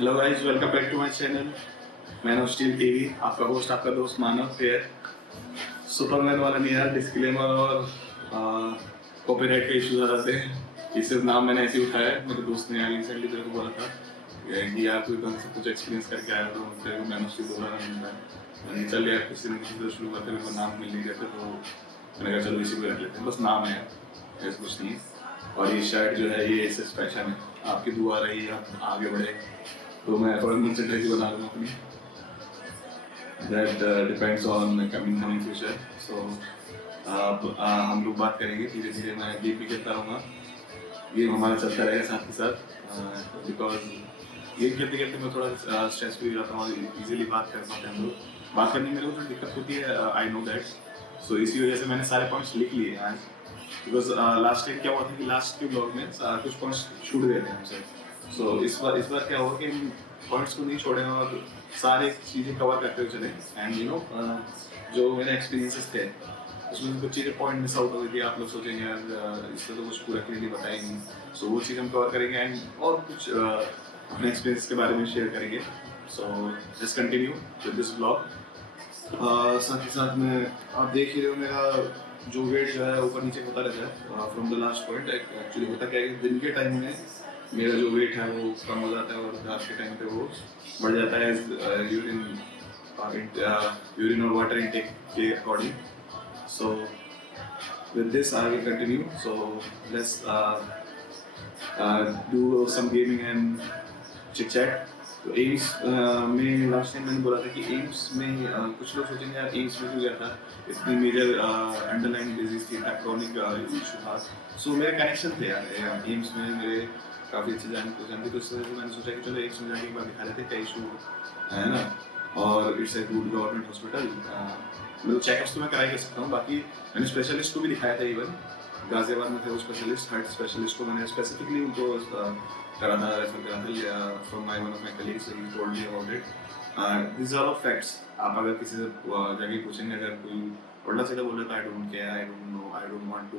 Hello guys, welcome back to my channel man of steel TV. आपका host, आपका दोस्त मानव है। सुपरमैन वाला नहीं यार, डिस्क्लेमर और कॉपीराइट के इश्यूज आ जाते हैं। ये सिर्फ नाम मैंने ऐसे ही उठाया है। मेरे दोस्त ने रिसेंटली मेरे को बोला था कि यार कोई ढंग से कुछ एक्सपीरियंस करके आया तो तेरे को मैन ऑफ स्टील दोबारा मिलता है। मैंने चल यार किसी न किसी से शुरू करते, मेरे को नाम मिल नहीं रहे थे तो मैंने कहा चलो इसी को रख लेते हैं। बस नाम है, ऐसा कुछ नहीं है। और ये शर्ट जो है ये एसएस फैशन है। आपकी दुआ रही आप आगे बढ़े तो मैं फॉरेन से ड्रेस बना लूँ अपनी। That depends on coming future. So अब हम लोग बात करेंगे धीरे धीरे। मैं गेम भी खेलता रहूँगा, गेम हमारा चलता रहेगा साथ के साथ। बिकॉज गेम खेलते खेलते मैं थोड़ा स्ट्रेस फ्री हो जाता हूँ और इजीली बात कर पाते हैं हम लोग। बात करने में मेरे को थोड़ी दिक्कत होती है, आई नो दैट। सो इसी वजह से मैंने सारे पॉइंट्स लिख लिए आज। बिकॉज लास्ट टाइम क्या हुआ था कि लास्ट के ब्लॉग में कुछ पॉइंट्स छूट गए थे हमसे। सो इस बार क्या हुआ कि हम पॉइंट्स को नहीं छोड़े और सारे चीज़ें कवर करते हुए चले। एंड यू नो जो मेरे एक्सपीरियंसेस थे उसमें कुछ चीज़ें पॉइंट मिस आउट हो गई थी। आप लोग सोचेंगे यार इससे तो कुछ पूरा क्लियरली बताया ही नहीं। सो वो चीज़ हम कवर करेंगे एंड और कुछ अपने एक्सपीरियंस के बारे में शेयर करेंगे। So just continue with this blog. साथ ही साथ में आप देख ही रहे हो मेरा जो वेट जो है ऊपर नीचे होता रहता है from the last point. Actually होता क्या है कि दिन के टाइम में मेरा जो वेट है वो कम हो जाता है और रात के टाइम पे वो बढ़ जाता है यूरिन और वाटर इनटेक के according. So with this I will continue. So let's do some gaming and chit chat. तो एम्स में लास्ट टाइम मैंने बोला था कि एम्स में कुछ लोग सोचेंगे यार एम्स में क्यों गया था, इतनी मेजर अंडरलाइन डिजीज थी, क्रॉनिक इशू था। सो मेरे कनेक्शन थे यार एम्स में, मेरे काफ़ी अच्छे जानते तो इस वजह से मैंने सोचा कि चलो एम्स में जाके एक बार दिखा लेते क्या इशू है ना। और it's a good government hospital. मतलब चेकअप्स तो मैं करा ही कर सकता हूँ। बाकी मैंने स्पेशलिस्ट को भी दिखाया था। इवन गाजियाबाद में थे वो स्पेशलिस्ट, हार्ट स्पेशलिस्ट को मैंने स्पेसिफिकली उनको करा था, रेफर करा था from my one of my colleagues, he told me about it. This are all facts. आप अगर किसी से जाके पूछेंगे, अगर कोई उल्टा सीधा बोले तो I don't care, I don't know, I don't want to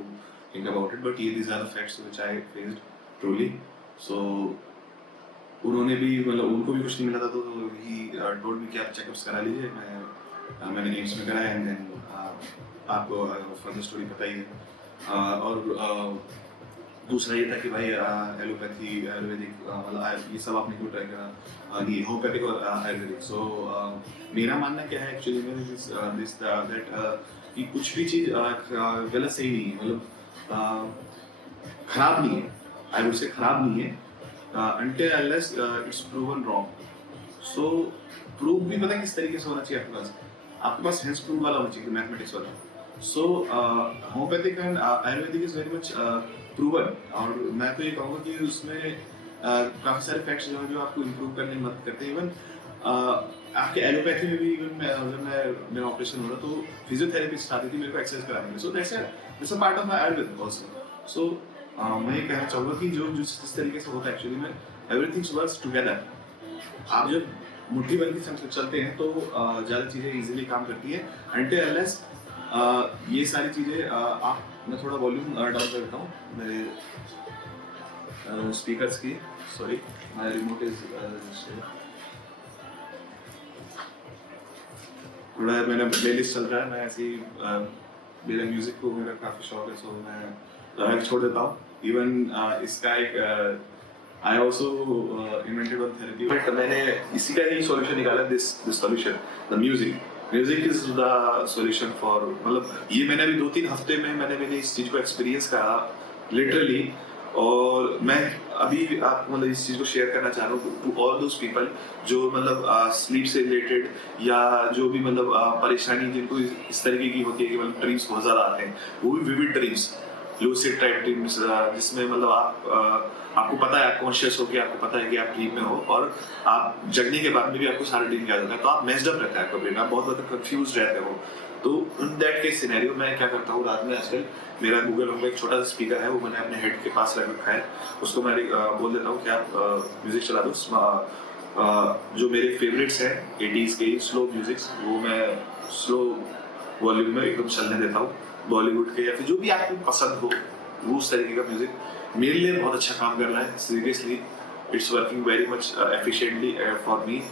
think about it, but ये this are the facts which I faced truly. So उन्होंने भी मतलब उनको भी कुछ नहीं मिला था तो ही टोल्ड मी कि आप चेकअप्स करा लीजिए। मैंने एम्स में कराया एंड देन आपको फर्दर स्टोरी पता ही है। और दूसरा ये था कि भाई एलोपैथी, आयुर्वेदिक, मतलब ये सब आपने क्यों ट्राई करा, ये होम्योपैथिक और आयुर्वेदिक। सो मेरा मानना क्या है एक्चुअली में दिस दैट कि कुछ भी चीज़ गलत सही नहीं है, मतलब खराब नहीं है। आई वुड से खराब नहीं है until unless it's proven wrong. So proof भी पता है किस तरीके से होना चाहिए आपके पास हेंस प्रूफ वाला होना चाहिए, मैथमेटिक्स वाला। So homeopathic and Ayurvedic is very much proven. और मैं तो ये कहूँगा कि उसमें काफ़ी सारे फैक्ट्स जो हैं जो आपको इम्प्रूव करने में मदद करते हैं। इवन आपके एलोपैथी में भी इवन जब मेरा ऑपरेशन हो रहा तो फिजियोथेरेपिस्ट आती थी मेरे को एक्सरसाइज कराने। So that's a part of my Ayurveda also. So मैं ये कहना चाहूँगा कि जो जिस तरीके से होता है एक्चुअली में एवरीथिंग वर्क्स टुगेदर। आप जब मुट्ठी बन के चलते हैं तो ज़्यादा चीज़ें इजीली काम करती है। until unless ये सारी चीज़ें आप, मैं थोड़ा वॉल्यूम डाउन कर देता हूँ मेरे स्पीकर्स की। सॉरी, माय रिमोट इज थोड़ा मेरा प्लेलिस्ट चल रहा है। मैं ऐसे ही मेरा म्यूजिक को मेरा काफ़ी शौक है, सो मैं छोड़ देता हूँ। इवन इसका एक I also invented one therapy, but मैंने इसी का ही solution निकाला, this solution, the music is the solution for, मतलब ये मैंने अभी 2-3 हफ्ते में मैंने इस चीज़ को एक्सपीरियंस करा लिटरली। और मैं अभी आप मतलब इस चीज़ को शेयर करना चाह रहा हूँ टू ऑल दोज पीपल जो मतलब स्लीप से रिलेटेड या जो भी मतलब परेशानी जिनको इस तरीके की होती है कि मतलब ड्रीम्स बहुत ज़्यादा आते हैं, वो भी vivid dreams, lucid type dreams, जिसमें मतलब आपको पता है, आप कॉन्शियस हो कि आपको पता है कि आप ड्रीम में हो और आप जगने के बाद में भी आपको सारा ड्रीम याद होता है, तो आप मेस्ड अप रहता है आपका ब्रेन, आप बहुत ज़्यादा कंफ्यूज रहते हो। तो इन दैट केस सिनेरियो मैं क्या करता हूँ, रात में आजकल मेरा गूगल होम का एक छोटा सा स्पीकर है, वो मैंने अपने हेड के पास रख रखा है, उसको मैं बोल देता हूँ कि आप म्यूजिक चला दो। जो मेरे फेवरेट्स हैं 80s के स्लो म्यूजिक्स, वो मैं स्लो वॉल्यूम में एकदम चलने देता हूँ, बॉलीवुड के या फिर जो भी आपको पसंद हो वो उस तरीके का म्यूजिक मेरे लिए बहुत अच्छा काम कर रहा है seriously. It's working very much efficiently for me.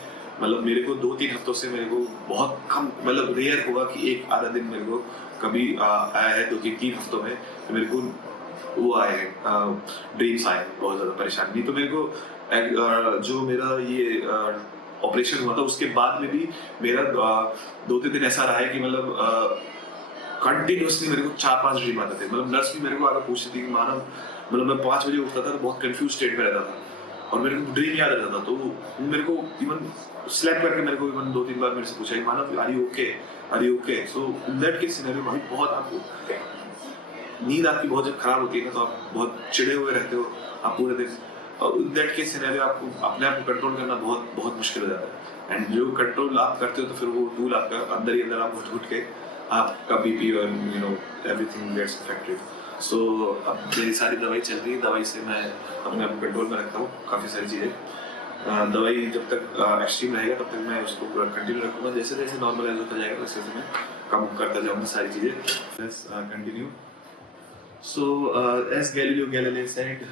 मतलब मेरे को 2-3 हफ्तों से मेरे को बहुत कम, मतलब रेयर होगा कि एक आधा दिन मेरे को कभी आया है 2-3 हफ्तों में तो मेरे को वो आए हैं ड्रीम्स आए हैं बहुत ज़्यादा परेशान। नहीं तो मेरे को जो मेरा ये ऑपरेशन हुआ था उसके बाद में भी मेरा 2-3 दिन ऐसा रहा है कि मतलब कंटिन्यूअसली मेरे को 4-5 ड्रीम आते थे। मतलब नर्स भी मेरे को आकर पूछती थी कि मानव, मतलब मैं 5 बजे उठता था तो बहुत कंफ्यूज स्टेट में रहता था और मेरे को ड्रीम याद रहता था। तो मेरे को इवन स्लैप करके मेरे को इवन 2-3 बार मेरे से पूछा कि Manav are you okay, are you okay. So that case scenario भाई बहुत आपको नींद आपकी बहुत खराब होती है ना, तो आप बहुत चिड़े हुए रहते हो आप पूरे दिन, और दैट केस सिनेरियो आपको अपने आप को कंट्रोल करना बहुत बहुत मुश्किल हो जाता है। एंड जो कंट्रोल आप करते हो तो फिर वो टूल आपका अंदर ही अंदर आप घुट के आपका बीपी और you know everything gets affected. So अब मेरी सारी दवाई चल रही है, दवाई से मैं अपने आप कंट्रोल में रखता हूँ काफ़ी सारी चीज़ें। दवाई जब तक एक्सट्रीम रहेगा तब तक मैं उसको कंटिन्यू रखूँगा, जैसे जैसे नॉर्मलाइज होता जाएगा वैसे वैसे मैं कम करता जाऊँगा सारी चीज़ें। Let's continue. So as Galileo Galilei said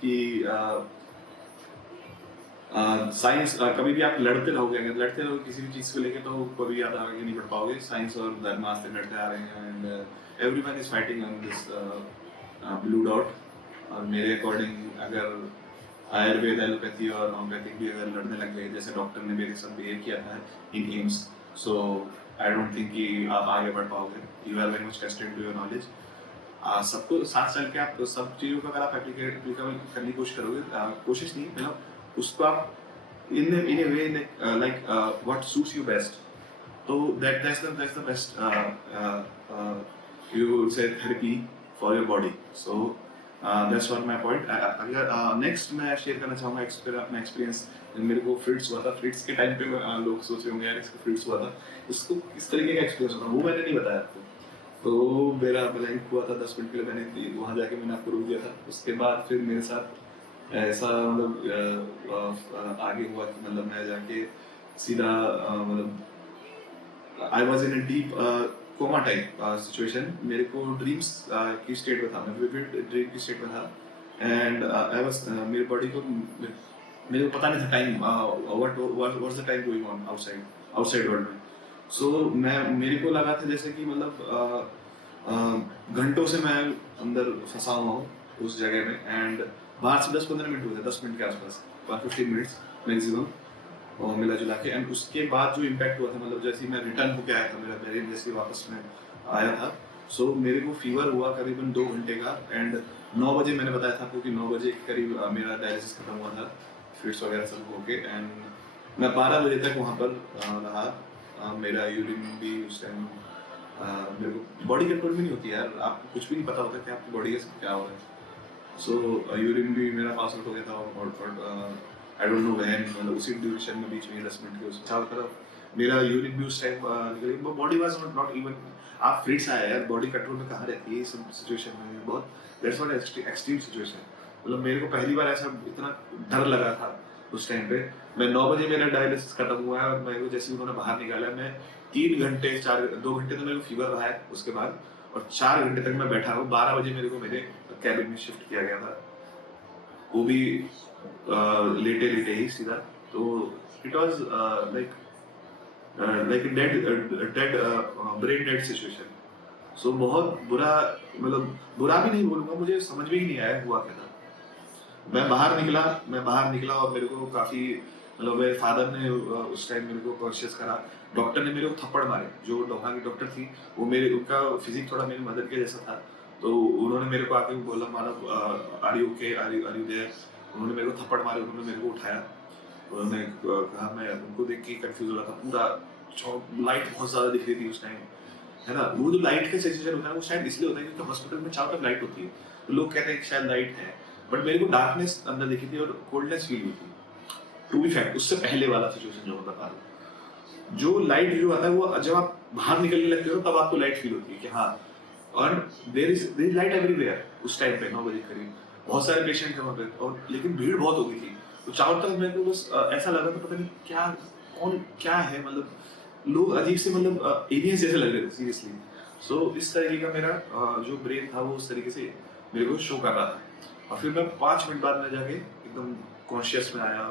कि साइंस कभी भी आप लड़ते रहोगे, अगर लड़ते रहोगे किसी भी चीज़ को लेके तो कभी आप आगे नहीं बढ़ पाओगे। साइंस और धर्म आज से लड़ते आ रहे हैं and everyone is fighting on this blue dot. और मेरे अकॉर्डिंग अगर आयुर्वेद, एलोपैथी और होम्योपैथिक भी अगर लड़ने लग गए जैसे डॉक्टर ने मेरे साथ बिहेव किया था in AIIMS, so I don't think कि आप आगे बढ़ पाओगे। You are very much cursed to your knowledge. सबको साथ चल के आप सब चीज़ों को अगर आप एप्लीकेबल करने की कोशिश करोगे, कोशिश नहीं मतलब उसको आप in a way like what suits you best, so that's the best you would say therapy for your body. So that's what my point. अगर next मैं शेयर करना चाहूँगा अपना एक्सपीरियंस। मेरे को फ्रिट्स हुआ था, फ्रिट्स के टाइम पे लोग सोच रहे होंगे यार इसको फ्रिट्स हुआ था, इसको किस तरीके का एक्सपीरियंस होता वो मैंने नहीं बताया आपको। तो मेरा ब्लैंक हुआ था 10 मिनट के लिए, मैंने वहाँ जाके मैंने आपको रोक दिया था। उसके बाद फिर मेरे साथ ऐसा मतलब आगे हुआ कि मतलब मैं जाके सीधा मतलब I was in a deep coma type situation. मेरे को ड्रीम्स की स्टेट में था, मैं विविड ड्रीम की स्टेट में था एंड आई वॉज मेरी बॉडी को मेरे को पता नहीं था time what was the time going on outside world में। सो मैं मेरे को लगा था जैसे कि मतलब घंटों से मैं अंदर फंसा हुआ हूँ उस जगह में एंड बाहर से 10-15 मिनट हुए थे, 10 मिनट के आसपास, 15 मिनट्स मैक्सिमम और मिला जुला के। एंड उसके बाद जो इम्पैक्ट हुआ था मतलब जैसे ही मैं रिटर्न होके आया था, मेरा ब्रेन जैसे वापस में आया था, सो मेरे को फीवर हुआ करीबन 2 घंटे का एंड 9 बजे मैंने बताया था आपको कि 9 बजे के करीब मेरा डायलिसिस खत्म हुआ था, फिट्स वगैरह सब होके। एंड मैं 12 बजे तक वहाँ पर रहा। मेरा यूरिन भी उस टाइम मेरे को बॉडी कंट्रोल में नहीं होती यार, आपको कुछ भी नहीं पता होता कि आपकी बॉडी के साथ क्या हो रहा है। सो यूरिन भी मेरा पास आउट हो गया था और आई डोंट नो व्हेन, मतलब उसी ड्यूरेशन में बीच में 10 मिनट के उस चारों तरफ मेरा यूरिन भी उस टाइम निकल गया। बॉडी वाज नॉट इवन, आप फिट्स आए यार, बॉडी कंट्रोल में कहाँ रहती है ये सब सिचुएशन में, बहुत दैट्स व्हाट एक्सट्रीम सिचुएशन। मतलब मेरे को पहली बार ऐसा इतना डर लगा था उस टाइम पे। मैं 9 बजे मेरा डायलिसिस खत्म हुआ है और मेरे को जैसे उन्होंने बाहर निकाला, मैं 3 घंटे 2 घंटे तो मेरे को फीवर रहा है उसके बाद, और 4 घंटे तक मैं बैठा हूँ। 12 बजे मेरे को मेरे कैबिन में शिफ्ट किया गया था, वो भी लेटे ही सीधा। तो it was like dead brain dead situation. So बहुत बुरा, मतलब बुरा भी नहीं बोलूँगा, मुझे समझ में ही नहीं आया हुआ क्या था। मैं बाहर निकला और मेरे को काफ़ी, मतलब मेरे फादर ने उस टाइम मेरे को कॉन्शियस करा। डॉक्टर ने मेरे को थप्पड़ मारे, जो वहाँ की डॉक्टर थी वो मेरे, उनका फिजिक थोड़ा मेरी मदर के जैसा था। तो उन्होंने मेरे को आके बोला Manav are you okay, are you there. उन्होंने मेरे को थप्पड़ मारे, उन्होंने मेरे को उठाया, उन्होंने कहा, मैं उनको देख के कंफ्यूज हो रहा था पूरा। लाइट बहुत ज़्यादा दिख रही थी उस टाइम, है ना। वो जो लाइट का सेंसेशन होता है वो शायद इसलिए होता है क्योंकि हॉस्पिटल में चारों तरफ लाइट होती है, तो लोग कहते हैं कि शायद लाइट है, बट मेरे को डार्कनेस अंदर दिखी थी और कोल्डनेस फील हुई थी। टू बी फैक्ट उससे पहले वाला सिचुएशन जो मैं बता रहा हूँ, जो लाइट जो आता है वो जब आप बाहर निकलने लगते हो तब आपको लाइट फील होती है कि हाँ, और देयर इज लाइट एवरीवेयर। उस टाइम पे 9 बजे करीब बहुत सारे पेशेंट थे वहाँ पे, और लेकिन भीड़ बहुत हो गई थी, तो चारों तरफ मेरे को बस ऐसा लगा था पता नहीं क्या, कौन क्या है, मतलब लोग अजीब से, मतलब एलियंस जैसे लग रहे थे सीरियसली। सो इस तरीके का मेरा जो ब्रेन था वो उस तरीके से मेरे को शो कर रहा था। और फिर मैं 5 मिनट बाद में जाके एकदम कॉन्शियस में आया,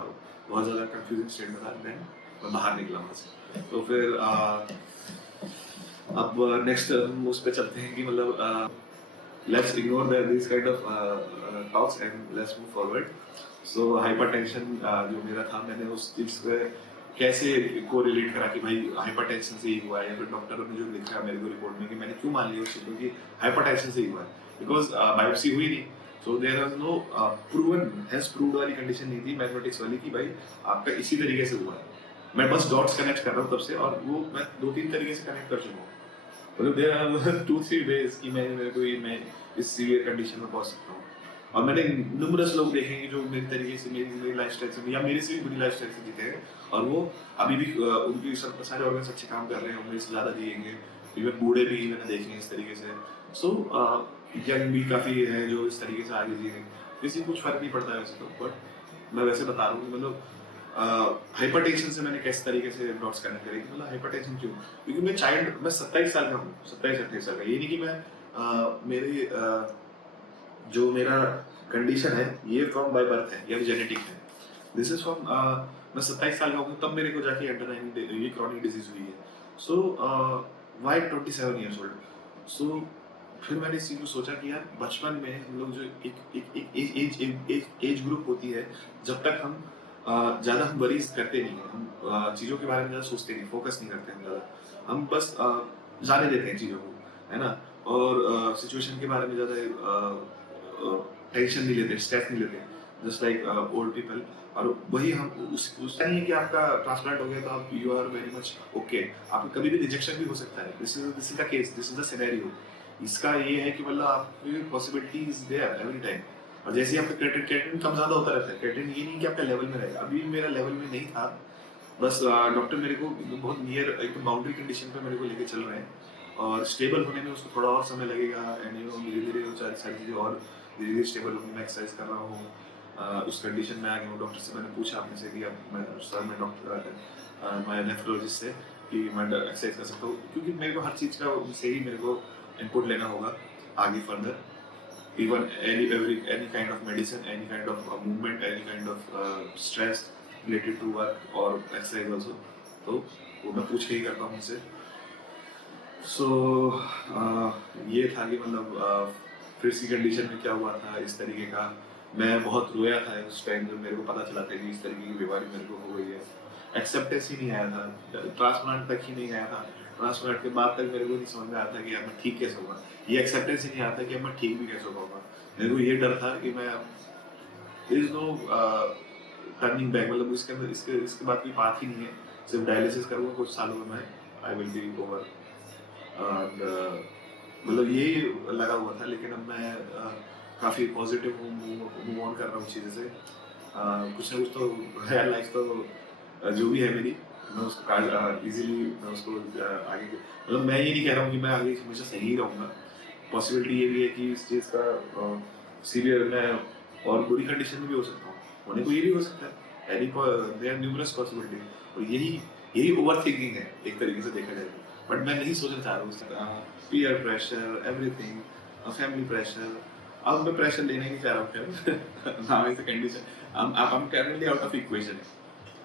बहुत ज़्यादा कंफ्यूजिंग स्टेट में था, देन मैं बाहर निकला वहाँ से। तो फिर अब नेक्स्ट हम उस पे चलते हैं कि मतलब let's ignore these kind of talks and let's move forward. So hypertension जो मेरा था, मैंने उस चीज़ पे कैसे को रिलेट करा कि भाई हाइपरटेंशन से ही हुआ है, या फिर डॉक्टरों ने जो लिखा मेरे को रिपोर्ट में कि मैंने क्यों मान लिया उस चीज़ को कि हाइपरटेंशन से ही हुआ है, बिकॉज बायोप्सी हुई नहीं। So there was no proven has proved वाली कंडीशन नहीं थी मैथमेटिक्स वाली कि भाई आपका इसी तरीके से हुआ है। मैं बस डॉट्स कनेक्ट कर रहा हूँ तब से, और वो मैं 2-3 तरीके से कनेक्ट कर चुका हूँ। मतलब देयर आर 2-3 वेज कि मैं इस सीवियर कंडीशन में पहुंच सकता हूँ। और मैंने न्यूमरस लोग देखे हैं जो मेरी तरीके से मेरी लाइफस्टाइल से या मेरे से भी बुरी लाइफस्टाइल से जीते हैं, और वो अभी भी उनकी सब सारे ऑर्गन्स अच्छे काम कर रहे हैं, मेरे से ज़्यादा जिएंगे। इवन बूढ़े भी मैंने देखे हैं इस तरीके से। सो यंग भी काफ़ी है जो इस तरीके से आगे जी रहे हैं। किसी को कुछ फ़र्क नहीं पड़ता है वैसे तो, बट मैं वैसे बता रहा हूँ कि मतलब हाइपरटेंशन से मैंने किस तरीके से डॉट्स कनेक्ट करे कि मतलब हाइपरटेंशन क्यों, क्योंकि मैं 27 साल का हूँ, 27-28 साल का। ये नहीं कि मैं मेरी जो मेरा कंडीशन है ये फ्रॉम बाय बर्थ है या जेनेटिक है। दिस इज फ्रॉम मैं 27 साल का हूँ तब मेरे को जाके अंडरलाइन ये क्रॉनिक डिजीज हुई है। So why 27 years old. So फिर मैंने इस चीज़ को सोचा कि यार बचपन में हम लोग जो एक एज ग्रुप होती है, जब तक हम ज़्यादा हम वरीज करते नहीं हैं, हम चीज़ों के बारे में ज़्यादा सोचते नहीं, फोकस नहीं करते हैं ज़्यादा, हम बस जाने देते हैं चीज़ों को, है ना। और सिचुएशन के बारे में ज़्यादा टेंशन नहीं लेते, स्ट्रेस नहीं लेते, जस्ट लाइक ओल्ड पीपल। और वही हम उस नहीं है कि आपका ट्रांसप्लांट हो गया तो आप you are very much okay. आपको कभी भी रिजेक्शन भी हो सकता है। This is the case, this is the scenario. इसका ये है कि मतलब आपकी possibility is there every time. और जैसे ही आपका क्रिएटिनिन कम ज़्यादा होता रहता है, क्रिएटिनिन ये नहीं कि आपका लेवल में रहेगा, अभी मेरा लेवल में नहीं था। बस डॉक्टर मेरे को बहुत नियर एक बाउंड्री कंडीशन पे मेरे को लेके चल रहे हैं, और स्टेबल होने में उसको थोड़ा और समय लगेगा। एंड यू नो धीरे-धीरे वो सारी चीज़ें और धीरे-धीरे स्टेबल होंगी। मैं एक्सरसाइज कर रहा हूँ, उस कंडीशन में आ गया हूँ। डॉक्टर से मैंने पूछा अपने से कि अब मैं डॉक्टर मैं नेफ्रोलॉजिस्ट से कि मैं एक्सरसाइज कर सकता हूँ, क्योंकि मेरे को हर चीज़ का उनसे ही मेरे को इनपुट लेना होगा आगे further. Even any kind of medicine, any kind of movement, any kind of stress related to work or exercise also, तो वो मैं पूछ के ही करता हूँ उनसे। सो ये था कि मतलब फिर इसी कंडीशन में क्या हुआ था इस तरीके का। मैं बहुत रोया था उस टाइम जब मेरे को पता चला था कि इस तरीके की बीमारी मेरे को हो गई है। एक्सेप्टेंस ही नहीं आया था, ट्रांसप्लांट तक ही नहीं आया था। ट्रांसप्लांट के बाद तक मेरे को नहीं समझ में आता कि अब मैं ठीक कैसे होगा। ये एक्सेप्टेंस ही नहीं आता कि अब मैं ठीक भी कैसे होगा। मेरे को ये डर था कि मैं there is no turning back, मतलब इसके अंदर इसके इसके बाद कोई बात ही नहीं है। सिर्फ डायलिसिस करूँगा कुछ सालों में मैं I will be over. And मतलब यही लगा हुआ था, लेकिन अब मैं काफ़ी पॉजिटिव हूँ, मूव ऑन कर रहा हूँ चीज़ें से। कुछ ना कुछ तो है, लाइफ तो जो भी है मेरी, मैं उसको इजीली मैं उसको आगे मतलब मैं ये नहीं कह रहा हूँ कि मैं आगे हमेशा सही रहूँगा। पॉसिबिलिटी ये भी है कि इस चीज़ का सीवियर मैं और बुरी कंडीशन में भी हो सकता हूँ, होने को ये भी हो सकता है। Any there are numerous possibility, और यही ओवर थिंकिंग है एक तरीके से देखा जाए। बट मैं नहीं सोचना चाह रहा हूँ उसका peer pressure, everything, family pressure. अब मैं प्रेशर लेने नहीं चाह रहा हूँ फिर now is the condition I am currently out of equation.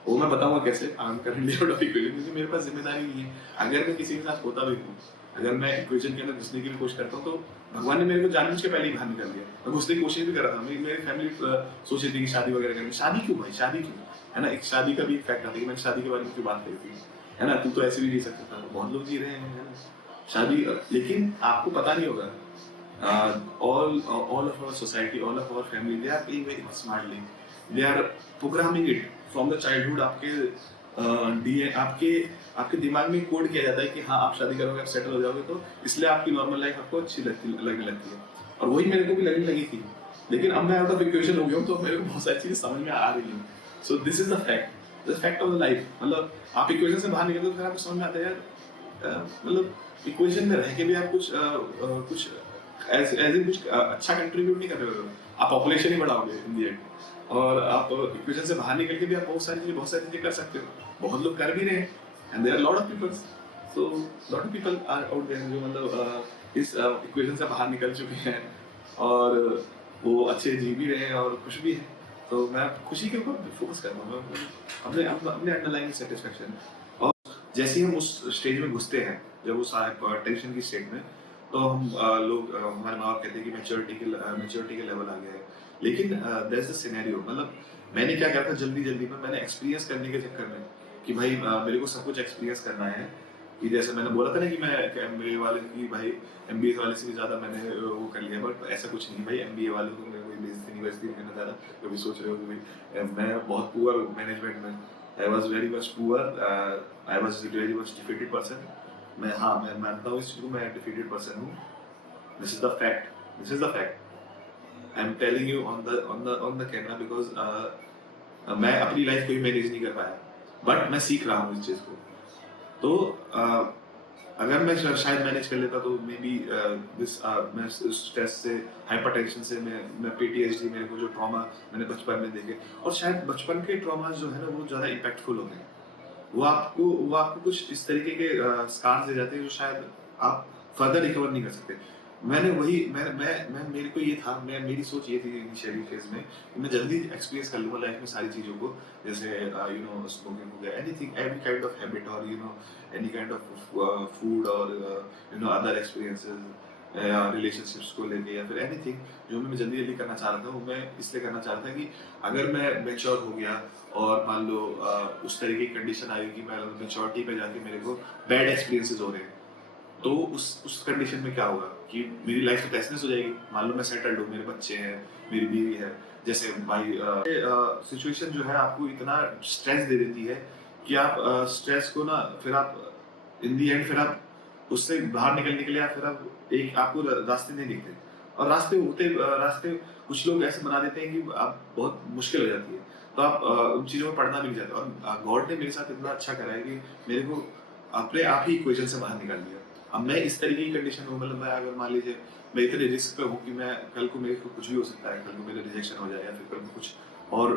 वो मैं बताऊंगा कैसे I am currently out of equation, क्योंकि मेरे पास जिम्मेदारी नहीं है। अगर मैं किसी के साथ होता भी हूँ, अगर मैं इक्वेशन के अंदर घुसने की भी कोशिश करता हूँ, तो भगवान ने मेरे को जानबूझ के पहले ही बाहर निकाल दिया। मैं घुसने की कोशिश भी कर रहा था, मेरी फैमिली सोच रही थी कि शादी वगैरह करनी। शादी क्यों भाई, शादी क्यों, है ना। एक शादी का भी एक फैक्ट आता है कि मैंने शादी के बारे में क्यों बात करी थी, है ना। तू तो ऐसे भी जी सकता था, बहुत लोग जी रहे हैं, है ना शादी। लेकिन आपको पता नहीं होगा all of our society, all of our family, they are playing very smartly. They are programming it from the childhood। आपके दिमाग में कोड किया जाता है कि हाँ आप शादी करोगे, आप सेटल हो जाओगे, तो इसलिए आपकी नॉर्मल लाइफ आपको अच्छी लगने लगती है। और वही मेरे को भी लगने लगी थी, लेकिन अब मैं आउट ऑफ इक्वेशन हो गया हूँ, तो मेरे को बहुत सारी चीजें समझ में आ रही हैं। So this is the fact of the life. मतलब आप इक्वेशन से बाहर निकलते हो, फिर आपको समझ में आता है यार मतलब इक्वेशन में रह के भी आप कुछ कुछ अच्छा कंट्रीब्यूट नहीं कर रहे हो। आप population he बढ़ाओगे in the and, और आप इक्वेशन से बाहर निकल के भी आप बहुत सारी चीजें कर सकते हो। बहुत लोग कर भी रहे हैं, and there are lot of people. So lot of people are out there जो मतलब इस इक्वेशन से बाहर निकल चुके हैं, और वो अच्छे जी भी रहे हैं और खुश भी हैं। तो मैं खुशी के ऊपर फोकस कर रहा हूँ, मैं अपने अपने अंडरलाइंग सेटिस्फेक्शन। और जैसे ही हम उस स्टेज में घुसते हैं, जब उस टेंशन की स्टेट में, तो हम लोग हमारे माँ बाप कहते हैं कि मैच्योरिटी के लेवल आ गया है। लेकिन दैट्स द सिनेरियो, मतलब मैंने क्या किया था जल्दी-जल्दी में, मैंने एक्सपीरियंस करने के चक्कर में कि भाई मेरे को सब कुछ एक्सपीरियंस करना है, कि जैसे मैंने बोला था ना कि मैं एमबीए वाले की भाई एमबीए वाले से भी ज़्यादा मैंने वो कर लिया, बट ऐसा कुछ नहीं भाई, एमबीए वाले को मैं कोई बेइज्जती नहीं करना चाह रहा। कभी सोच रहे हो कि भाई मैं बहुत पुअर हूँ मैनेजमेंट में, I was very much poor, I was very much defeated person. मैं मानता हूँ इस चीज़ को, मैं डिफीटेड पर्सन हूँ। This is the fact, this is the fact. I am telling you on the camera because मैं अपनी लाइफ को भी मैनेज नहीं कर पाया, बट मैं सीख रहा हूँ इस चीज़ को। तो अगर मैं शायद मैनेज कर लेता तो मे बी मैं स्ट्रेस से, हाइपरटेंशन से, मैं पीटीएसडी, मेरे को जो ट्रॉमा मैंने बचपन में देखे, और शायद बचपन के ट्रॉमास जो है ना वो ज़्यादा इम्पैक्टफुल होते हैं। वो आपको कुछ इस तरीके के स्कार्स दे जाते हैं जो शायद आप फर्दर रिकवर नहीं कर सकते। मैंने वही मैं मेरे को ये था, मेरी सोच ये थी इनिशियली फेज़ में कि मैं जल्दी एक्सपीरियंस कर लूँगा लाइफ में सारी चीज़ों को, जैसे स्मोकिंग हो गया, anything, every kind of habit, और एनी काइंड ऑफ फूड, और अदर एक्सपीरियंसेस या रिलेशनशिप्स को लेके, या फिर एनीथिंग जो मैं जल्दी-जल्दी करना चाह रहा था, वो मैं इसलिए करना चाह रहा था कि अगर मैं मैच्योर हो गया और मान लो उस तरह की कंडीशन आई कि मैं मैच्योरिटी पे जाके मेरे को बैड एक्सपीरियंसेस हो रहे हैं, तो उस कंडीशन में क्या होगा कि मेरी लाइफ तो तहस-नहस हो जाएगी। मान लो मैं सेटल्ड हूँ, मेरे बच्चे हैं, मेरी बीवी है, जैसे भाई सिचुएशन जो है आपको इतना स्ट्रेस दे देती है कि आप स्ट्रेस को ना, फिर आप इन दी एंड फिर आप उससे बाहर निकलने के लिए फिर आप एक आपको रास्ते नहीं दिखते, और रास्ते कुछ लोग ऐसे बना देते हैं कि आप बहुत मुश्किल हो जाती है, तो आप उन चीज़ों में पढ़ना भी नहीं चाहते। और गॉड ने मेरे साथ इतना अच्छा करा है कि मेरे को अपने आप ही इक्वेशन से बाहर निकाल दिया। अब मैं इस तरीके की कंडीशन हूँ, मतलब मैं अगर मान लीजिए मैं इतने रिस्क पे हूँ कि मैं कल को मेरे को कुछ भी हो सकता है, कल को मेरा रिजेक्शन हो जाए, या फिर कल को कुछ और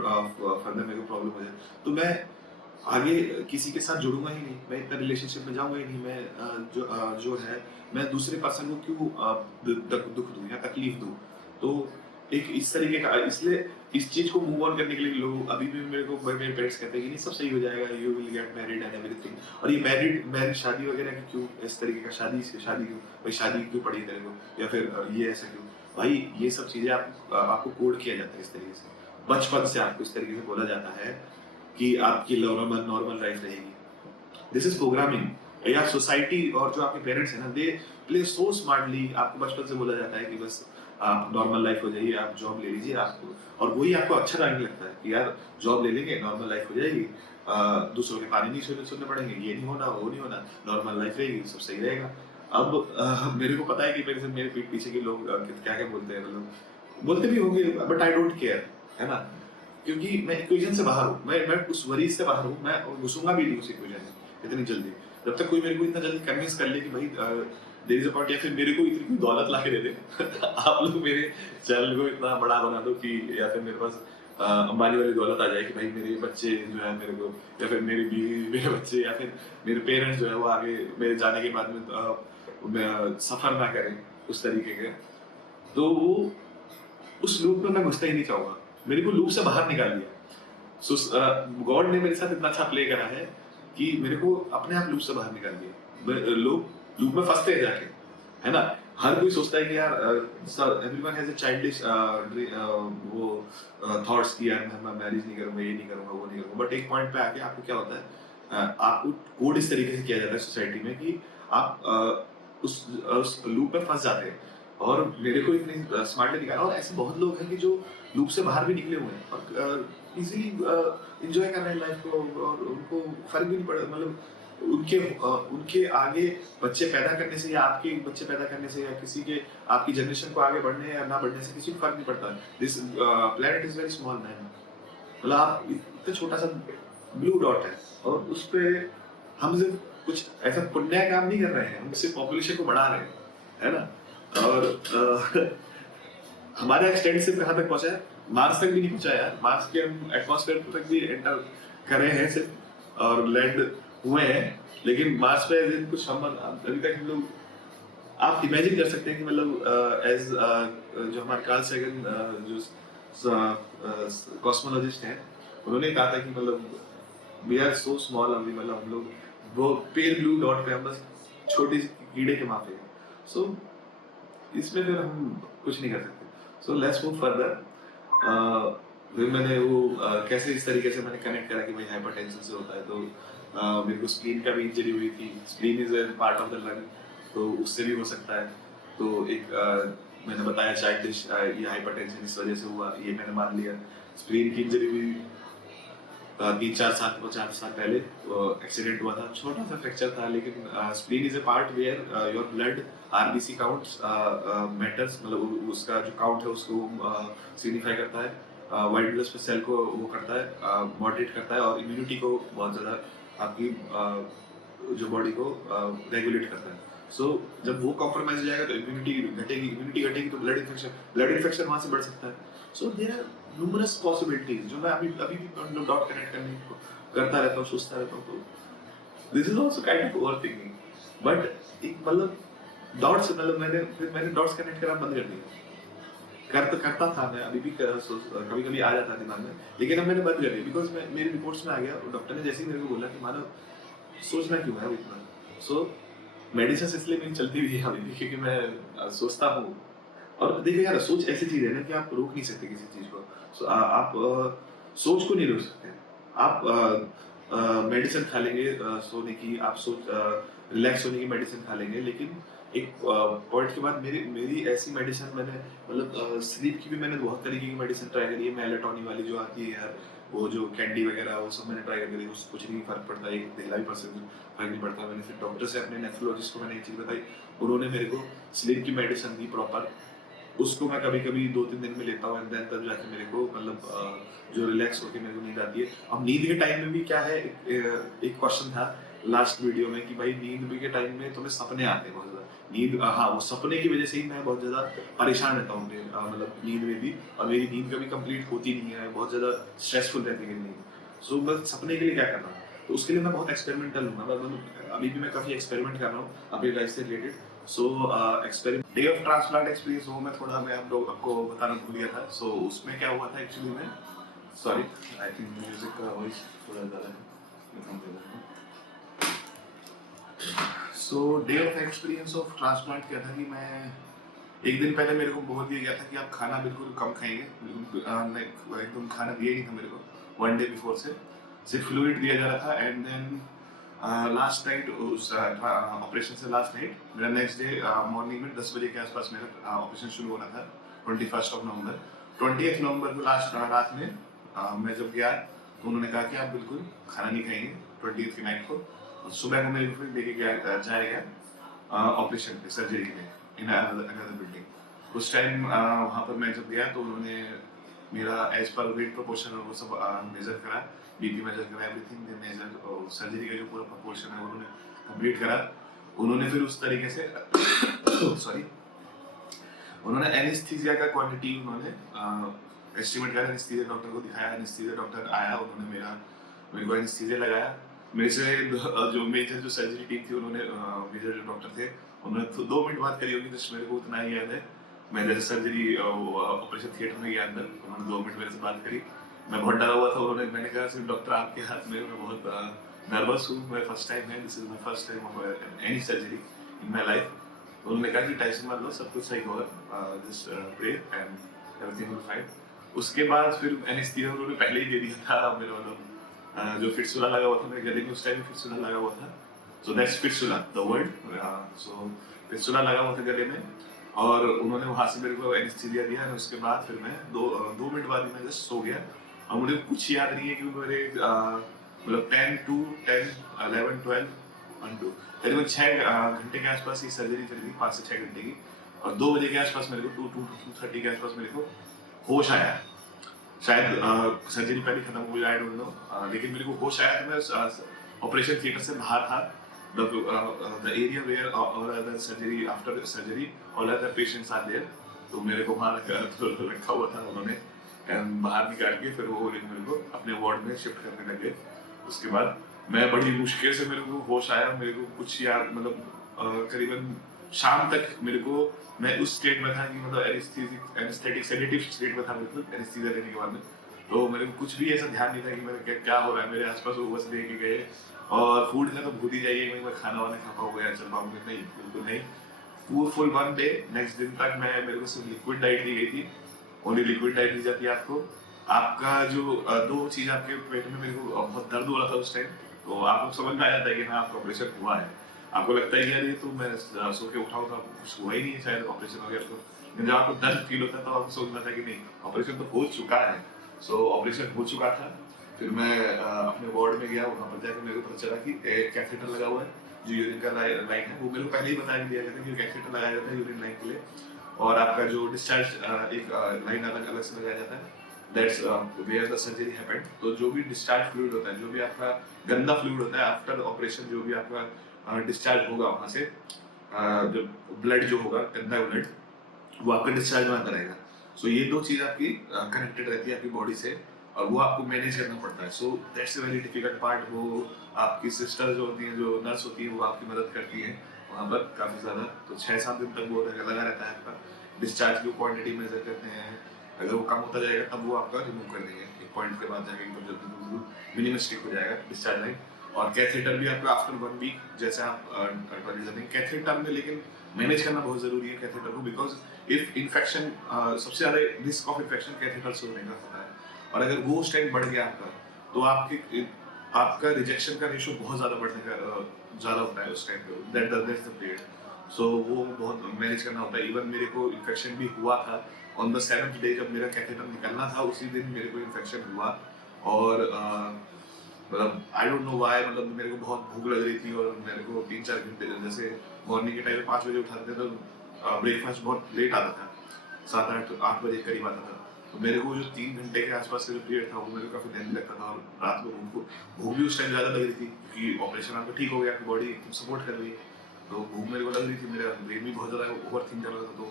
फर्दर मेरे को प्रॉब्लम हो जाए, तो मैं आगे किसी के साथ जुड़ूंगा ही नहीं, मैं इतना रिलेशनशिप में जाऊंगा ही नहीं, मैं जो है मैं दूसरे पर्सन को क्यों दुख दूं या तकलीफ दूं। तो एक इस तरीके का, इसलिए इस चीज को मूव ऑन करने के लिए लोग अभी भी मेरे को, मेरे पेरेंट्स कहते हैं कि नहीं सब सही हो जाएगा, you will get married and everything. और ये मैरिड शादी वगैरह की क्यों, इस तरीके का शादी क्यों भाई, शादी क्यों पड़ी तेरे को, या फिर ये ऐसा क्यों भाई, ये सब चीजें आपको कोड किया जाता है इस तरीके से, बचपन से आपको इस तरीके से बोला जाता है कि आपकी नॉर्मल लाइफ रहेगी। दिस इज प्रोग्रामिंग, या सोसाइटी और जो आपके पेरेंट्स हैं ना, दे प्ले सो स्मार्टली, आपको बचपन से बोला जाता है कि बस आप नॉर्मल लाइफ हो जाइए, आप जॉब ले लीजिए, आपको और वही आपको अच्छा लगने लगता है कि यार जॉब ले लेंगे, नॉर्मल लाइफ हो जाएगी, दूसरों के पानी नहीं सुनने पड़ेंगे, ये नहीं होना, वो नहीं होना, नॉर्मल लाइफ रहेगी, सब सही रहेगा। अब मेरे को पता है कि मेरे पीठ पीछे के लोग क्या क्या बोलते हैं, मतलब बोलते भी होंगे, बट आई डोंट केयर, है ना, क्योंकि मैं इक्वेशन से बाहर हूँ, मैं उस वरीज से बाहर हूँ, मैं घुसूंगा भी नहीं उस इक्वेशन में इतनी जल्दी, जब तक कोई मेरे को इतना जल्दी कन्विंस कर ले कि भाई देयर इज अ पॉइंट, या फिर मेरे को इतनी दौलत ला के दे दे आप लोग मेरे चैनल को इतना बड़ा बना दो कि, या फिर मेरे पास अंबानी वाली दौलत आ जाए कि भाई मेरे बच्चे जो है मेरे को, या फिर मेरी बीवी, मेरे बच्चे, या फिर मेरे पेरेंट्स जो है वो आगे मेरे जाने के बाद में सफर ना करें उस तरीके के, तो वो उस लूप में मैं घुसना ही नहीं चाहूंगा, मेरे को लूप से बाहर निकाल दिया। सो गॉड ने मेरे साथ इतना अच्छा प्ले करा है कि मेरे को अपने आप लूप से बाहर निकाल दिया। लोग लूप में फंसते हैं जाके, है ना, हर कोई सोचता है कि यार sir everyone has a childish वो थॉट्स कि यार मैं मैरिज नहीं करूंगा, ये नहीं करूंगा, वो नहीं करूंगा, बट एक पॉइंट पे आके आपको क्या होता है, आपको कोड इस तरीके से किया जाता है सोसाइटी में कि आप उस लूप में फंस जाते हैं, और मेरे को इतनी स्मार्टली निकाला, और ऐसे बहुत लोग हैं कि जो लूप से बाहर भी निकले हुए हैं और इजीली एंजॉय कर रहे हैं लाइफ को, और उनको फर्क भी नहीं पड़ा, मतलब उनके आगे बच्चे पैदा करने से, या आपके बच्चे पैदा करने से, या किसी के आपकी जनरेशन को आगे बढ़ने या ना बढ़ने से किसी को फर्क नहीं पड़ता। This planet is very small man, मतलब आप इतना छोटा सा ब्लू डॉट है, और उस पे हम सिर्फ कुछ ऐसा पुण्य काम नहीं कर रहे हैं, हम सिर्फ पॉपुलेशन को बढ़ा रहे हैं, है ना। और हमारा एक्सटेंड सिर्फ कहाँ तक पहुंचा है, मार्स तक भी नहीं पहुंचा यार, मार्स के हम एटमॉस्फेयर तक भी एंटर कर रहे हैं सिर्फ, और लैंड हुए हैं, लेकिन मार्स पे कुछ हम अभी तक हम लोग, आप इमेजिन कर सकते हैं कि मतलब एज जो हमारे कार्ल सेगन जो कॉस्मोलॉजिस्ट हैं, उन्होंने कहा था कि मतलब वी आर सो स्मॉल, अभी मतलब हम लोग वो पेल ब्लू डॉट पे हम बस छोटी सी कीड़े के माफे हैं। सो इसमें फिर हम कुछ नहीं कर सकते। So let's move further. फिर मैंने वो कैसे इस तरीके से मैंने कनेक्ट करा कि भाई हाइपरटेंशन से होता है, तो मेरे को स्प्लीन का भी इंजरी हुई थी। Spleen is a part of the lung, तो उससे भी हो सकता है। तो एक मैंने बताया चाइल्डिश ये हाइपरटेंशन इस वजह से हुआ, ये मैंने मान लिया। स्प्लीन की इंजरी भी 3-4 साल पहले एक्सीडेंट हुआ था, छोटा सा फ्रैक्चर था, लेकिन spleen is a part where your blood RBC counts matters, मतलब उसका जो काउंट है उसको सिग्निफाई करता है, वाइट ब्लड सेल को वो करता है, मॉडरेट करता है, और इम्यूनिटी को बहुत ज़्यादा आपकी जो बॉडी को रेगुलेट करता है। सो जब वो कॉम्प्रोमाइज हो जाएगा तो इम्यूनिटी घटेगी तो ब्लड इन्फेक्शन वहाँ से बढ़ सकता है। So there are numerous possibilities जो मैं अभी अभी भी मतलब डॉट कनेक्ट करने को करता रहता हूँ, सोचता रहता हूँ। तो this is also kind of overthinking, but एक मतलब डॉट्स मतलब मैंने डॉट्स कनेक्ट करना बंद कर दिया। करता था मैं, अभी भी कभी कभी आ जाता है दिमाग में, लेकिन अब मैंने बंद कर दिया बिकॉज मेरी रिपोर्ट्स में आ गया, डॉक्टर ने जैसे ही मेरे को बोला कि मानो सोचना क्यों है इतना। सो मेडिसिन इसलिए मेरी चलती भी है अभी भी, क्योंकि मैं सोचता हूँ। और देखिए यार, सोच ऐसी चीज है ना कि आप रोक नहीं सकते किसी चीज को। सो आप सोच को नहीं रोक सकते। आप मेडिसिन खा लेंगे सोने की, आप सोच रिलैक्स होने की मेडिसिन खा लेंगे, लेकिन एक पॉइंट के बाद मेरी मेरी ऐसी मेडिसिन मैंने मतलब स्लीप की भी मैंने बहुत तरीके की मेडिसिन ट्राई करी है। मेलेटोनिन वाली जो आती है यार, वो जो कैंडी वगैरह वो सब मैंने ट्राई करी, उससे कुछ नहीं फर्क पड़ता, एक दिखला भी फर्क नहीं पड़ता। मैंने फिर डॉक्टर से, अपने नेफ्रोलॉजिस्ट को मैंने एक चीज बताई, उन्होंने मेरे को स्लीप की मेडिसिन दी प्रॉपर। उसको मैं कभी कभी 2-3 दिन में लेता हूँ, एंड देन तब जाके मेरे को मतलब जो रिलैक्स होके मेरे को नींद आती है। अब नींद के टाइम में भी क्या है, एक क्वेश्चन था लास्ट वीडियो में कि भाई नींद भी के टाइम में तुम्हें सपने आते हैं बहुत ज्यादा। नींद हाँ, वो सपने की वजह से ही मैं बहुत ज्यादा परेशान रहता हूँ मतलब नींद में भी, और मेरी नींद कभी कंप्लीट होती नहीं है, बहुत ज्यादा स्ट्रेसफुल रहती है नींद। सो मैं सपने के लिए क्या कर रहा हूँ, तो उसके लिए मैं बहुत एक्सपेरिमेंटल हूँ। मतलब अभी भी मैं काफी एक्सपेरिमेंट कर रहा हूँ अपनी लाइफ से related. So experiment day of transplant experience वो मैं थोड़ा मैं आपको बताना भूल गया था। सो उसमें क्या हुआ था एक्चुअली में, सॉरी आई थिंक म्यूजिक का वॉइस थोड़ा ज़्यादा है, मैं कम कर देता हूँ। So day of experience of transplant क्या था कि मैं एक दिन पहले मेरे को बोल दिया गया था कि आप खाना बिल्कुल कम खाएंगे, बिल्कुल एकदम खाना दिया ही नहीं था मेरे को। वन डे बिफोर से सिर्फ फ्लूइड दिया जा रहा था, एंड देन लास्ट नाइट उस ऑपरेशन से लास्ट नाइट मेरा नेक्स्ट डे मॉर्निंग में 10 बजे के आसपास मेरा ऑपरेशन शुरू होना था, 21 नवंबर। 20 नवंबर को लास्ट रात में मैं जब गया तो उन्होंने कहा कि आप बिल्कुल खाना नहीं खाएंगे 20 की नाइट को, और सुबह को मेरे को फिर लेके जाएगा ऑपरेशन पे, सर्जरी में इन अनदर बिल्डिंग। उस टाइम वहाँ पर मैं जब गया तो उन्होंने मेरा एज पर वेट प्रोपोर्शन वो सब मेजर करा, बीपी मेजर करा, एवरीथिंग दे मेजर, सर्जरी का जो पूरा प्रोपोर्शन है उन्होंने कंप्लीट करा। उन्होंने फिर उस तरीके से सॉरी उन्होंने एनेस्थीसिया का क्वांटिटी उन्होंने एस्टिमेट करा, एनेस्थीसिया डॉक्टर को दिखाया, एनेस्थीसिया डॉक्टर आया, उन्होंने मेरे को एनेस्थीसिया लगाया। मेरे से जो मेजर जो सर्जरी टीम थी उन्होंने मेजर जो डॉक्टर थे उन्होंने तो 2 मिनट बात करी होगी, जस्ट मेरे को उतना ही याद है। मैं जैसे सर्जरी ऑपरेशन थिएटर में गया अंदर, उन्होंने 2 मिनट मेरे से बात करी। मैं बहुत डरा हुआ था, मैंने कहा सिर्फ डॉक्टर आपके हाथ में, मैं बहुत नर्वस हूँ, मैं फर्स्ट टाइम है, this is my first time of any surgery in my life. उन्होंने कहा कि टेंशन मत लो, सब कुछ सही होगा, just pray and everything will fine. उसके बाद फिर एनेस्थीसिया उन्होंने पहले ही दे दिया था मेरे मतलब जो फिटसुला लगा हुआ था मेरे गले में, उस टाइम फिटसुला लगा हुआ था। So that's fistula the word. So fistula लगा हुआ था गले में, और उन्होंने वहां से मेरे को एनेस्थीसिया दिया, और उसके बाद फिर मैं 2 मिनट बाद मैं जस्ट सो गया। और मुझे कुछ याद नहीं है कि मेरे मतलब 10 to 10 11 12 1 2 करीबन 6 घंटे के आसपास ये सर्जरी चली थी, 5 से 6 घंटे की। और 2 बजे के आसपास मेरे को 2:30 के आसपास मेरे को होश आया। शायद सर्जरी पहले खत्म हो गई, आई डोंट नो, लेकिन मेरे को होश आया तो मैं ऑपरेशन थिएटर से बाहर था, the area where all other surgery, after surgery all other patients are there. तो मेरे को वहाँ रखा हुआ था उन्होंने, बाहर निकाल के फिर वो मेरे को अपने वार्ड में शिफ्ट करने लगे। उसके बाद मैं बड़ी मुश्किल से, मेरे को होश आया, मेरे को कुछ याद मतलब करीबन शाम तक मेरे को मैं उस स्टेट में था कि मतलब एनेस्थेटिक सेडेटिव स्टेट में था बिल्कुल, एनेस्थीसिया लेने के बाद में। तो मेरे को कुछ भी ऐसा ध्यान नहीं था कि मेरे क्या क्या हो रहा है मेरे आसपास, वो बस लेके गए। और फूड का तो भूल ही जाइए, मैं खाना वाना खा पाऊंगा या चल पाऊंगा, नहीं बिल्कुल नहीं। फुल वन डे, नेक्स्ट दिन तक मैं मेरे को सिर्फ लिक्विड डाइट दी गई थी। ओनली लिक्विड डाइट दी जाती है आपको। आपका जो दो चीज आपके पेट में, मेरे को बहुत दर्द हो रहा था उस टाइम, तो आपको समझ में आ जाता है कि हाँ आपका ऑपरेशन हुआ है। आपको लगता है कि यार ये तो मैं सो के उठाऊँ था, कुछ हुआ ही नहीं है शायद ऑपरेशन वगैरह। तो लेकिन जब आपको दर्द फील होता है तो आपको समझ में आता है कि नहीं, ऑपरेशन तो हो चुका है। सो ऑपरेशन हो चुका था। फिर मैं अपने वार्ड में गया, वहाँ पर जाकर मेरे को पता चला कि कैथेटर लगा हुआ है, जो यूरिन का लाइन है। वो मेरे को पहले ही बता दिया गया था कि कैथेटर लगाया जाता है यूरिन लाइन के लिए। और आपका जो डिस्चार्ज एक लाइन अलग अलग से लगाया जाता है, that's where the surgery happened. तो जो भी डिस्चार्ज फ्लूइड होता है, जो भी आपका गंदा फ्लूइड होता है आफ्टर ऑपरेशन, जो भी आपका डिस्चार्ज होगा वहाँ से, जो ब्लड जो होगा, गंदा ब्लड, वो आपका डिस्चार्ज में आता रहेगा। सो ये दो चीज आपकी कनेक्टेड रहती है आपकी बॉडी से, और वो आपको मैनेज करना पड़ता है। So that's very difficult part. वो आपकी सिस्टर जो होती हैं, जो नर्स होती है, वो आपकी मदद करती हैं वहाँ पर काफ़ी ज़्यादा। तो 6-7 दिन तक वो लगा रहता है आपका। डिस्चार्ज की क्वांटिटी मेजर करते हैं, अगर वो कम होता जाएगा तब वो आपका रिमूव कर देंगे एक पॉइंट के बाद जाके, एकदम जल्दी मिनिमस्टिक हो जाएगा डिस्चार्ज लाइन। और कैथेटर भी आपका आफ्टर 1 वीक, जैसे आप टॉयलेट जाते हैं कैथेटर में, लेकिन मैनेज करना बहुत जरूरी है कैथेटर को, बिकॉज इफ इन्फेक्शन, सबसे ज्यादा रिस्क ऑफ इन्फेक्शन कैथेटर से होने का होता है। और अगर वो उस टाइम बढ़ गया आपका, तो आपका रिजेक्शन का रेशो बहुत ज्यादा बढ़ने का ज्यादा होता है उस टाइम पे, दैट्स द पीरियड। सो वो बहुत मैनेज करना होता है। इवन मेरे को इन्फेक्शन भी हुआ था ऑन द 7th डे, जब मेरा कैथेटर निकलना था उसी दिन मेरे को इन्फेक्शन हुआ। और मतलब आई डोंट नो व्हाई, मतलब मेरे को बहुत भूख लग रही थी, और मेरे को 3-4 घंटे, जैसे मॉर्निंग के टाइम में 5 बजे उठाते थे, तो ब्रेकफास्ट बहुत लेट आता था, 7-8 बजे करीब आता था। तो मेरे को जो 3 घंटे के आसपास का जो पीरियड था, वो मेरे को काफी लेंथी लगता था। और रात को भूख भी उस टाइम ज्यादा लग रही थी, क्योंकि ऑपरेशन आपका ठीक हो गया, आपकी बॉडी एकदम सपोर्ट कर रही है। तो भूख मेरे को लग रही थी, मेरा ब्रेन भी बहुत ज्यादा ओवर थिंक कर रहा था। तो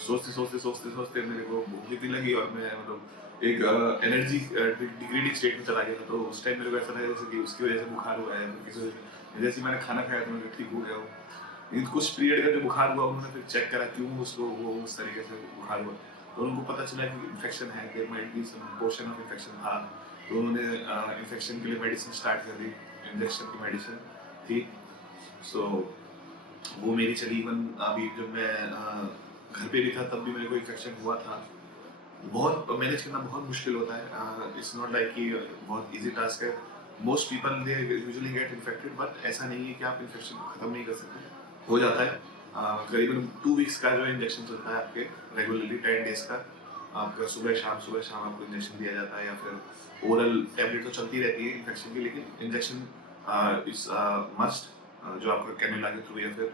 सोचते मेरे को भूख इतनी लगी, और मैं मतलब एक एनर्जी डिग्रेडिंग स्टेट में चला गया था। तो उस टाइम मेरे को ऐसा लगा जैसे कि उसकी वजह से बुखार हुआ है, किसी वजह से, जैसे मैंने खाना खाया तो मैं ठीक हो गया हूँ। लेकिन कुछ पीरियड का जो बुखार हुआ, उन्होंने फिर चेक करा क्यों उसको वो उस तरीके से बुखार हुआ। तो उनको पता चला कि इन्फेक्शन है, there might be some portion of infection था। तो उन्होंने इन्फेक्शन के लिए मेडिसिन स्टार्ट कर दी, इंजेक्शन की मेडिसिन थी। सो वो मेरी चली। इवन अभी जब मैं घर पे भी था, तब भी मेरे को इन्फेक्शन हुआ था। बहुत मैनेज करना बहुत मुश्किल होता है। इट्स नॉट लाइक कि बहुत इजी टास्क है। Most people they usually get infected, but ऐसा नहीं है कि आप इन्फेक्शन को खत्म नहीं कर सकते, हो जाता है। करीबन 2 वीक्स का जो इंजेक्शन चलता है आपके रेगुलरली, 10 डेज का, आपका सुबह शाम आपको इंजेक्शन दिया जाता है, या फिर ओरल टैबलेट तो चलती रहती है इन्फेक्शन की, लेकिन इंजेक्शन इज मस्ट, जो आपको कैनुला के थ्रू या फिर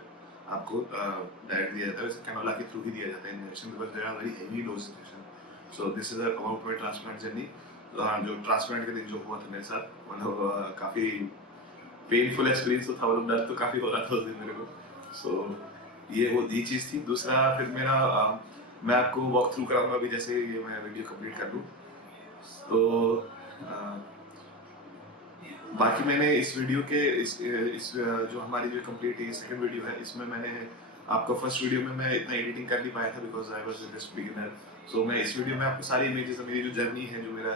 आपको डायरेक्ट दिया जाता है। वैसे कैनुला के थ्रू ही दिया जाता है injection, because they are very heavy dose injection. So this is about my transplant journey. जो ट्रांसप्लांट के दिन जो हुआ था मेरे साथ, मतलब काफ़ी पेनफुल एक्सपीरियंस तो था, मतलब दर्द तो काफ़ी हो रहा था उस दिन मेरे को। सो ये चीज़ थी। दूसरा फिर मेरा मैं आपको वॉक थ्रू कराऊंगा अभी, जैसे ये मैं वीडियो कंप्लीट कर लूँ। तो बाकी मैंने इस वीडियो के इस जो हमारी जो कंप्लीट ये सेकंड वीडियो है, इसमें मैंने आपको फर्स्ट वीडियो में मैं इतना एडिटिंग कर नहीं पाया था, because I was just beginner. So मैं इस वीडियो में आपको सारी इमेजेस, मेरी जो जर्नी है, जो मेरा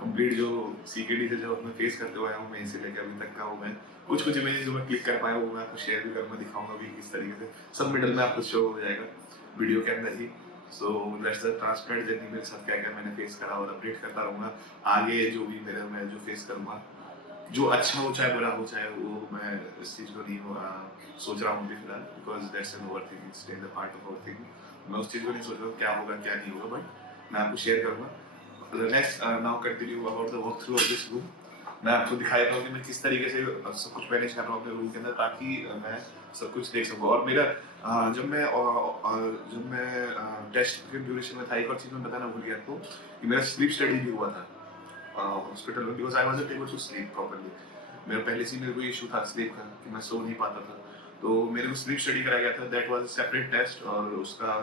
कंप्लीट जो सीकेडी से जो मैं फेस करते हुए आया हूँ, मैं इसे लेकर अभी तक का हूँ, मैं कुछ इमेजेस जो मैं क्लिक कर पाया हूँ, मैं आपको शेयर भी करूँगा, दिखाऊंगा भी किस तरीके से, सब मिडल में आपको शो हो जाएगा वीडियो के अंदर ही। So that's the transplant journey, मेरे साथ क्या क्या मैंने फेस करा, और अपडेट करता रहूँगा आगे जो भी मैं जो फेस करूँगा, जो अच्छा हो चाहे बुरा हो, चाहे वो, मैं इस चीज़ को नहीं सोच रहा हूँ अभी फिलहाल, because that's an over thinking, stay in the part of over thinking. मैं उस चीज़ को नहीं सोच रहा हूँ क्या होगा क्या नहीं होगा, बट मैं आपको शेयर करूँगा। Let's now continue about the walk through of this room. मैं आपको दिखाता हूँ कि मैं किस तरीके से सब कुछ मैनेज कर रहा हूँ अपने रूम के अंदर, ताकि मैं सब कुछ देख सकूँ। और मेरा जब मैं टेस्ट के ड्यूरेशन में था, एक और चीज़ मैं बताना भूल गया आपको, कि मेरा स्लीप स्टडी भी हुआ था हॉस्पिटल में, because I wasn't able to sleep properly. मेरा पहले से मेरे को इशू था स्लीप का, कि मैं सो नहीं पाता था। तो मेरे को स्लीप स्टडी कराया गया था, that was a separate test. और उसका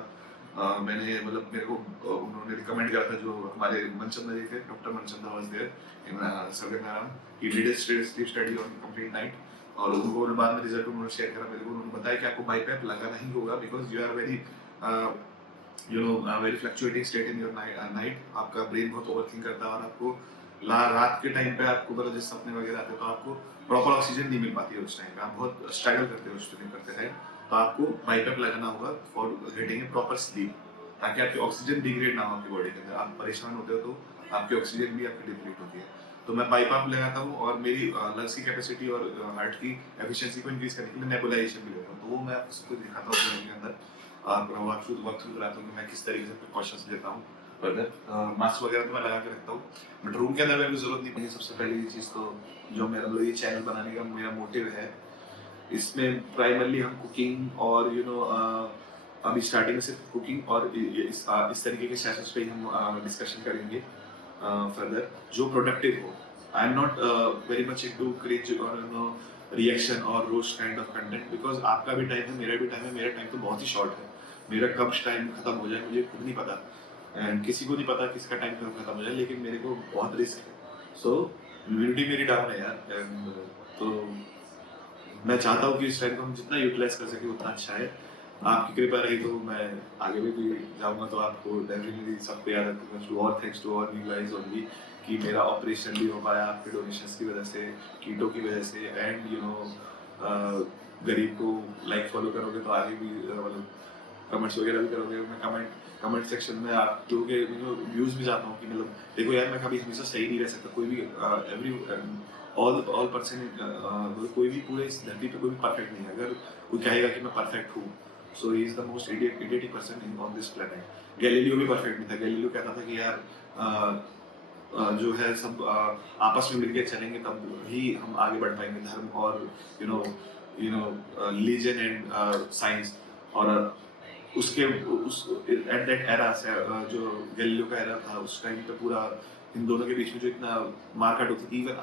मैंने मतलब मेरे को उन्होंने रिकमेंड किया था, जो हमारे मनचंदा जी थे, doctor Manchanda was there in सगरनारायण, he did a sleep study on complete night. और उनको बाद में रिजल्ट उन्होंने शेयर करा मेरे को, उन्होंने बताया कि आपको बाईपैप लगाना ही होगा, because you are very very fluctuating state in your night, आपका ब्रेन बहुत ओवरथिंक करता है और आपको रात के टाइम पे आपको मतलब जैसे सपने वगैरह आते हैं तो आपको प्रॉपर ऑक्सीजन नहीं मिल पाती है उस टाइम पे, आप बहुत स्ट्रगल करते हो उस टाइम करते टाइम। तो आपको बाइपैप लगाना होगा for getting a proper sleep, ताकि आपकी ऑक्सीजन डिग्रेड ना हो आपकी बॉडी के अंदर, आप परेशान होते हो तो आपकी ऑक्सीजन भी आपकी डिप्लीट होती है। तो मैं बाइपैप लगाता हूँ और मेरी लंग्स की कैपेसिटी और हार्ट की एफिशिएंसी को इंक्रीज करने के लिए नेबुलाइजेशन भी लेता हूँ, तो वो मैं उसको दिखाता हूँ फिल्म के अंदर, और वक्त थ्रू कराता हूँ कि मैं किस तरीके से प्रिकॉशंस लेता हूँ। फर्दर मास्क वगैरह तो मैं लगा के रखता हूँ, बट रूम के अंदर मेरे को जरूरत नहीं पड़ी। सबसे पहली चीज़ तो जो मेरा मतलब ये चैनल बनाने का मेरा मोटिव है, इसमें प्राइमरली हम कुकिंग और अभी स्टार्टिंग में सिर्फ कुकिंग और इस तरीके के सेशंस पे ही हम डिस्कशन करेंगे फर्दर, जो प्रोडक्टिव हो। I am not very much into cringe और रिएक्शन और roast kind of content, because आपका भी टाइम है, मेरा भी टाइम है, मेरा टाइम तो बहुत ही शॉर्ट है, मेरा कब टाइम खत्म हो जाए मुझे खुद नहीं पता, एंड किसी को नहीं पता किसका टाइम कब खत्म हो जाए, लेकिन मेरे को बहुत रिस्क है। सो इम्यूनिटी मेरी डाउन है यार, एंड तो मैं चाहता हूँ कि इस टाइम को हम जितना यूटिलाइज कर सके उतना अच्छा है। आपकी कृपा रही तो मैं आगे भी जाऊँगा तो आपको डेफिनेटली सबको याद रखूँगा। To all thanks to all you guys only, कि मेरा ऑपरेशन भी हो पाया आपके डोनेशंस की वजह से, कीटो की वजह से, एंड गरीब को लाइक फॉलो करोगे तो आगे भी मतलब कमेंट्स वगैरह भी करोगे। मैं कमेंट सेक्शन में आप लोगों के व्यूज भी चाहता हूँ कि मतलब देखो यार, मैं कभी हमेशा सही नहीं रह सकता, कोई भी एवरी ऑल पर्सन, कोई भी पूरे इस धरती पे कोई भी परफेक्ट नहीं है। अगर कोई कहेगा कि मैं परफेक्ट हूँ, so he is the most idiotic person in on this planet. Galileo भी परफेक्ट नहीं था, गैलीलियो कहता था कि यार जो है सब आपस में मिलकर चलेंगे तब ही हम आगे बढ़ पाएंगे, धर्म और you no religion and science. और उसके उस एट दैट एरा से जो गैलीलियो का एरा था, उस टाइम पे पूरा इन दोनों के बीच में जो इतना मारकाट होती थी, इवन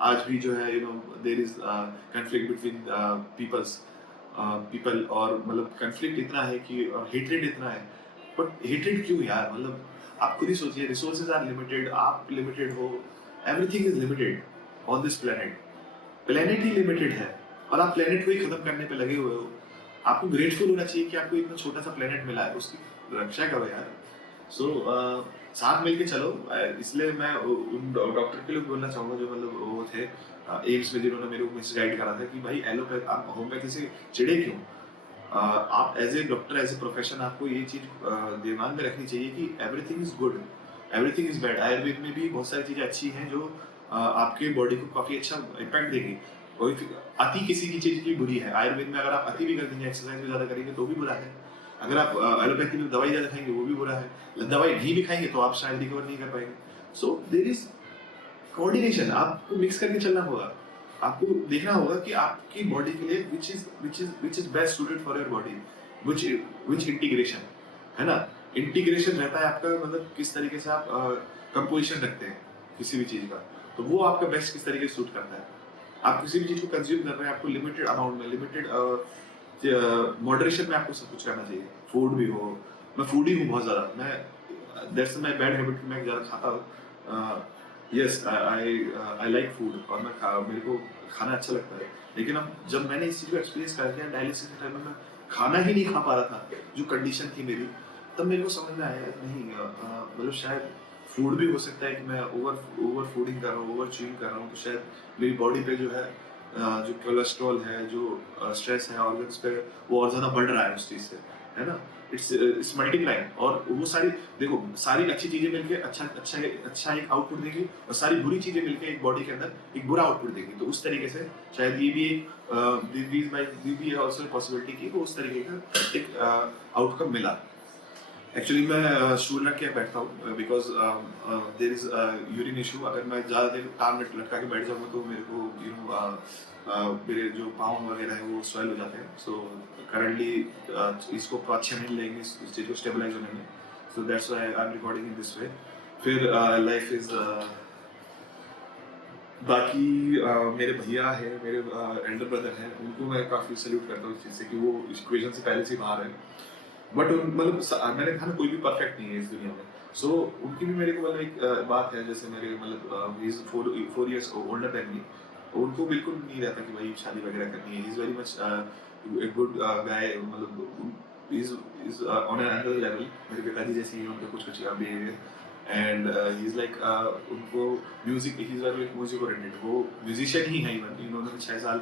आज भी जो है there is conflict between people, और मतलब कॉन्फ्लिक्ट इतना है कि और हेट्रेड इतना है। बट हेट्रेड क्यों यार, मतलब आप खुद ही सोचिए, रिसोर्सेज आर लिमिटेड, आप लिमिटेड हो, everything is limited on this planet, planet he limited है और आप प्लेनेट को ही खत्म करने पे लगे हुए हो। आपको ग्रेटफुल होना चाहिए कि आपको इतना छोटा सा प्लेनेट मिला है, उसकी रक्षा करो यार। सो साथ मिलके चलो। इसलिए मैं उन डॉक्टर के लिए बोलना चाहूंगा जो मतलब वो थे एम्स में, जिन्होंने मेरे को मिसगाइड करा था कि भाई एलोपैथ आप होम्योपैथी से चिड़े क्यों। आप as a doctor, as a profession, आपको ये चीज दिमाग में रखनी चाहिए कि everything is good, everything is bad. Ayurveda में भी बहुत सारी चीजें अच्छी हैं जो आपके बॉडी को काफी अच्छा इम्पैक्ट देगी। कोई अति किसी की चीज की बुरी है, आयुर्वेद में अगर आप अति भी कर देंगे, एक्सरसाइज भी ज्यादा करेंगे तो भी बुरा है। अगर आप एलोपैथी में दवाई ज्यादा खाएंगे वो भी बुरा है, दवाई नहीं भी खाएंगे तो आप शायद रिकवर नहीं कर पाएंगे। सो देयर इज कोऑर्डिनेशन, आपको मिक्स करके चलना होगा। आपको देखना होगा कि आपकी बॉडी के लिए which is best suited for your body, which integration है ना। इंटीग्रेशन रहता है आपका, मतलब किस तरीके से आप कंपोजिशन रखते हैं किसी भी चीज का, तो वो आपका बेस्ट किस तरीके से सूट करता है। आप किसी भी चीज को कंज्यूम कर रहे हैं, आपको लिमिटेड अमाउंट में, लिमिटेड मॉडरेशन में आपको सब कुछ करना चाहिए। फूड भी हो, मैं फूडी हूँ बहुत ज्यादा, मैं दैट्स माय बैड हैबिट कि मैं ज्यादा खाता हूँ। यस, आई लाइक फूड और मेरे को खाना अच्छा लगता है, लेकिन अब जब मैंने इस चीज को एक्सपीरियंस कर लिया डायलिसिस के टाइम में, मैं खाना ही नहीं खा पा रहा था जो कंडीशन थी मेरी, तब मेरे को समझ में आया नहीं, मतलब शायद फूड भी हो सकता है कि मैं ओवर फूडिंग कर रहा हूँ, ओवर च्यूइंग कर रहा हूँ, तो शायद मेरी बॉडी पे जो है जो कोलेस्ट्रॉल है, जो स्ट्रेस है ऑर्गन्स पे, वो और ज्यादा बढ़ रहा है उस चीज से, है ना। इट्स मल्टीप्लाइंग, और वो सारी देखो, सारी अच्छी चीजें मिलके अच्छा एक आउटपुट देंगी, और सारी बुरी चीजें मिलके एक बॉडी के अंदर एक बुरा आउटपुट देंगी। तो उस तरीके से शायद ये भी एक ऑल्सो पॉसिबिलिटी की वो उस तरीके का एक आउटकम मिला। एक्चुअली मैं स्टूल रख के बैठता हूँ because there is urine issue. अगर मैं ज़्यादा देर टांग लटका के बैठ जाऊँगा तो मेरे को मेरे जो पाँव वगैरह है वो स्वेल हो जाते हैं। सो करंटली इसको 5-6 महीने लगेंगे इस चीज़ को स्टेबलाइज होने में। So that's why I am recording in this way. फिर लाइफ इज बाकी मेरे भैया है, मेरे एल्डर ब्रदर हैं, उनको मैं काफ़ी सल्यूट करता हूँ इस चीज़ से कि वो इक्वेशन से पहले से ही बाहर है। बट मतलब मैंने कहा ना, कोई भी परफेक्ट नहीं है इस दुनिया में। सो उनकी भी मेरे को मतलब एक बात है, जैसे मेरे मतलब he is 4 years older than me, उनको बिल्कुल नहीं रहता कि भाई शादी वगैरह करनी है। He is very much a good guy, मतलब इज ऑन अनदर लेवल। मेरे पिताजी जैसे ही हैं, उनका कुछ-कुछ behaviour and he is like उनको music he is like music oriented. वो म्यूज़िशियन ही हैं इवन। इन्होंने 6 साल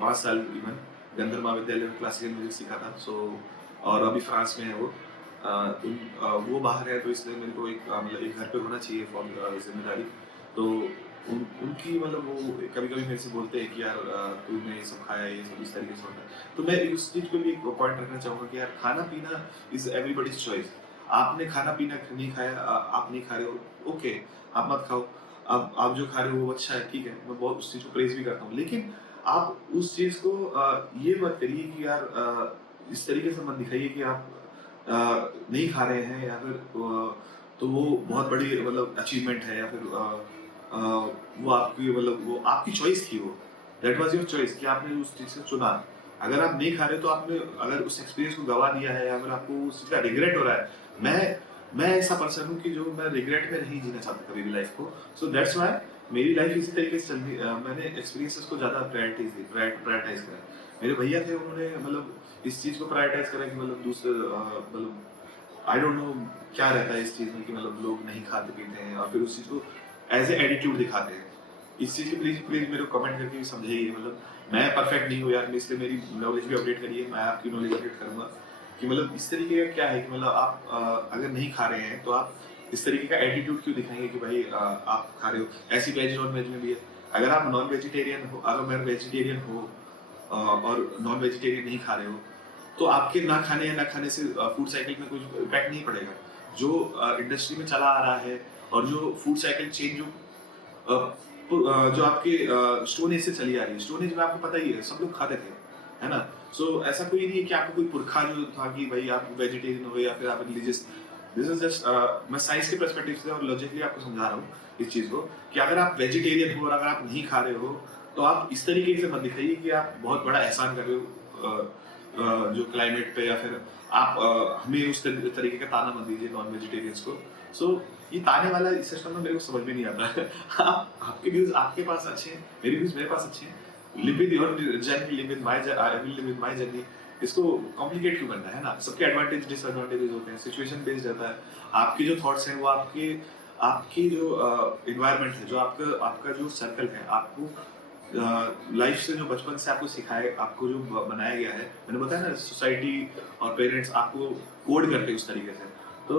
5 साल इवन गंधर्व महाविद्यालय में क्लासिकल म्यूज़िक सीखा था। सो और अभी फ्रांस में है वो। वो बाहर है तो इसलिए मेरे को एक मतलब एक घर पे होना चाहिए फॉर ज़िम्मेदारी। तो उनकी मतलब वो कभी-कभी मेरे से बोलते हैं कि यार तूने ये सब खाया है, ये सब इस तरीके से होता है। तो मैं उस चीज़ पे भी एक पॉइंट रखना चाहूँगा कि यार खाना-पीना इज़ एवरीबॉडीज़ चॉइस। आपने खाना-पीना नहीं खाया, आप नहीं खा रहे हो, ओके, आप मत खाओ। आप जो खा रहे हो वो अच्छा है, ठीक है, मैं बहुत उस चीज़ को प्रेज़ भी करता हूँ। लेकिन आप उस चीज़ को ये मत करिए कि यार इस तरीके से मत दिखाइए कि आप नहीं खा रहे हैं या फिर तो वो बहुत बड़ी मतलब अचीवमेंट है या फिर वो आपकी मतलब वो आपकी चॉइस थी वो। दैट वाज़ योर चॉइस कि आपने उस चीज़ से चुना। अगर आप नहीं खा रहे तो आपने अगर उस एक्सपीरियंस को गँवा दिया है या फिर आपको उस चीज़ का रिग्रेट हो रहा है। मैं ऐसा पर्सन हूँ कि जो मैं रिग्रेट में नहीं जीना चाहता कभी भी लाइफ़ को। सो दैट्स व्हाई मेरी लाइफ़ इसी तरीके से चल रही मैंने एक्सपीरियंसेस को ज़्यादा प्रायोरिटाइज़ करा। मेरे भैया थे उन्होंने मतलब इस चीज़ को प्रायोरिटाइज़ करा कि मतलब मतलब आई डोंट नो क्या रहता है इस चीज़ में कि मतलब लोग नहीं खाते-पीते हैं और फिर उस चीज़ को एज़ ए एटीट्यूड दिखाते हैं। इस चीज़ की प्लीज़ प्लीज़ मेरे को कमेंट करके भी समझाइए मतलब मैं परफेक्ट नहीं हूँ यार, इसलिए मेरी नॉलेज भी अपडेट करिए, मैं आपकी नॉलेज अपडेट करूँगा कि मतलब इस तरीके का क्या है कि मतलब आप अगर नहीं खा रहे हैं तो आप इस तरीके का एटीट्यूड क्यों दिखाएँगे कि भाई आप खा रहे हो। ऐसी वेज नॉन-वेज में भी है। अगर आप नॉन वेजिटेरियन हो अगर मैं वेजिटेरियन हो और नॉन वेजिटेरियन नहीं खा रहे हो, तो आपके ना खाने या ना खाने से फूड साइकिल में कुछ इम्पैक्ट नहीं पड़ेगा। जो इंडस्ट्री में चला आ रहा है और जो फूड साइकिल चेन जो जो आपके स्टोन एज से चली आ रही है। स्टोन एज में आपको पता ही है, सब लोग खाते थे, है ना? सो ऐसा कोई नहीं है कि आपका कोई पुरखा जो था कि भाई आप वेजिटेरियन हो या फिर आप रिलीजियस दिस इज़ जस्ट मैं साइंस के पर्सपेक्टिव से और लॉजिकली आपको समझा रहा हूँ इस चीज़ को कि अगर आप वेजिटेरियन हो और अगर आप नहीं खा रहे हो, तो आप इस तरीके से मत दिखाइए कि आप बहुत बड़ा एहसान कर रहे हो जो क्लाइमेट पे या फिर आप हमें उस तरीके का ताना मत दीजिए नॉन वेजिटेरियंस को। सो ये ताने वाला इस सिस्टम में मेरे को समझ में नहीं आता। आप आपके व्यूज़ आपके पास अच्छे हैं, मेरे व्यूज़ मेरे पास अच्छे हैं। Live with your journey, live with my I will live with my journey. इसको कॉम्प्लिकेट क्यों करना है ना? सबके एडवांटेज डिसएडवांटेजेस होते हैं, सिचुएशन बेस्ड रहता है। आपके जो थॉट्स हैं वो आपके आपकी जो एनवायरनमेंट है, जो आपका आपका जो सर्कल है, आपको लाइफ से जो बचपन से आपको सिखाए आपको जो बनाया गया है, मैंने बताया ना सोसाइटी और पेरेंट्स आपको कोड करते हैं उस तरीके से। तो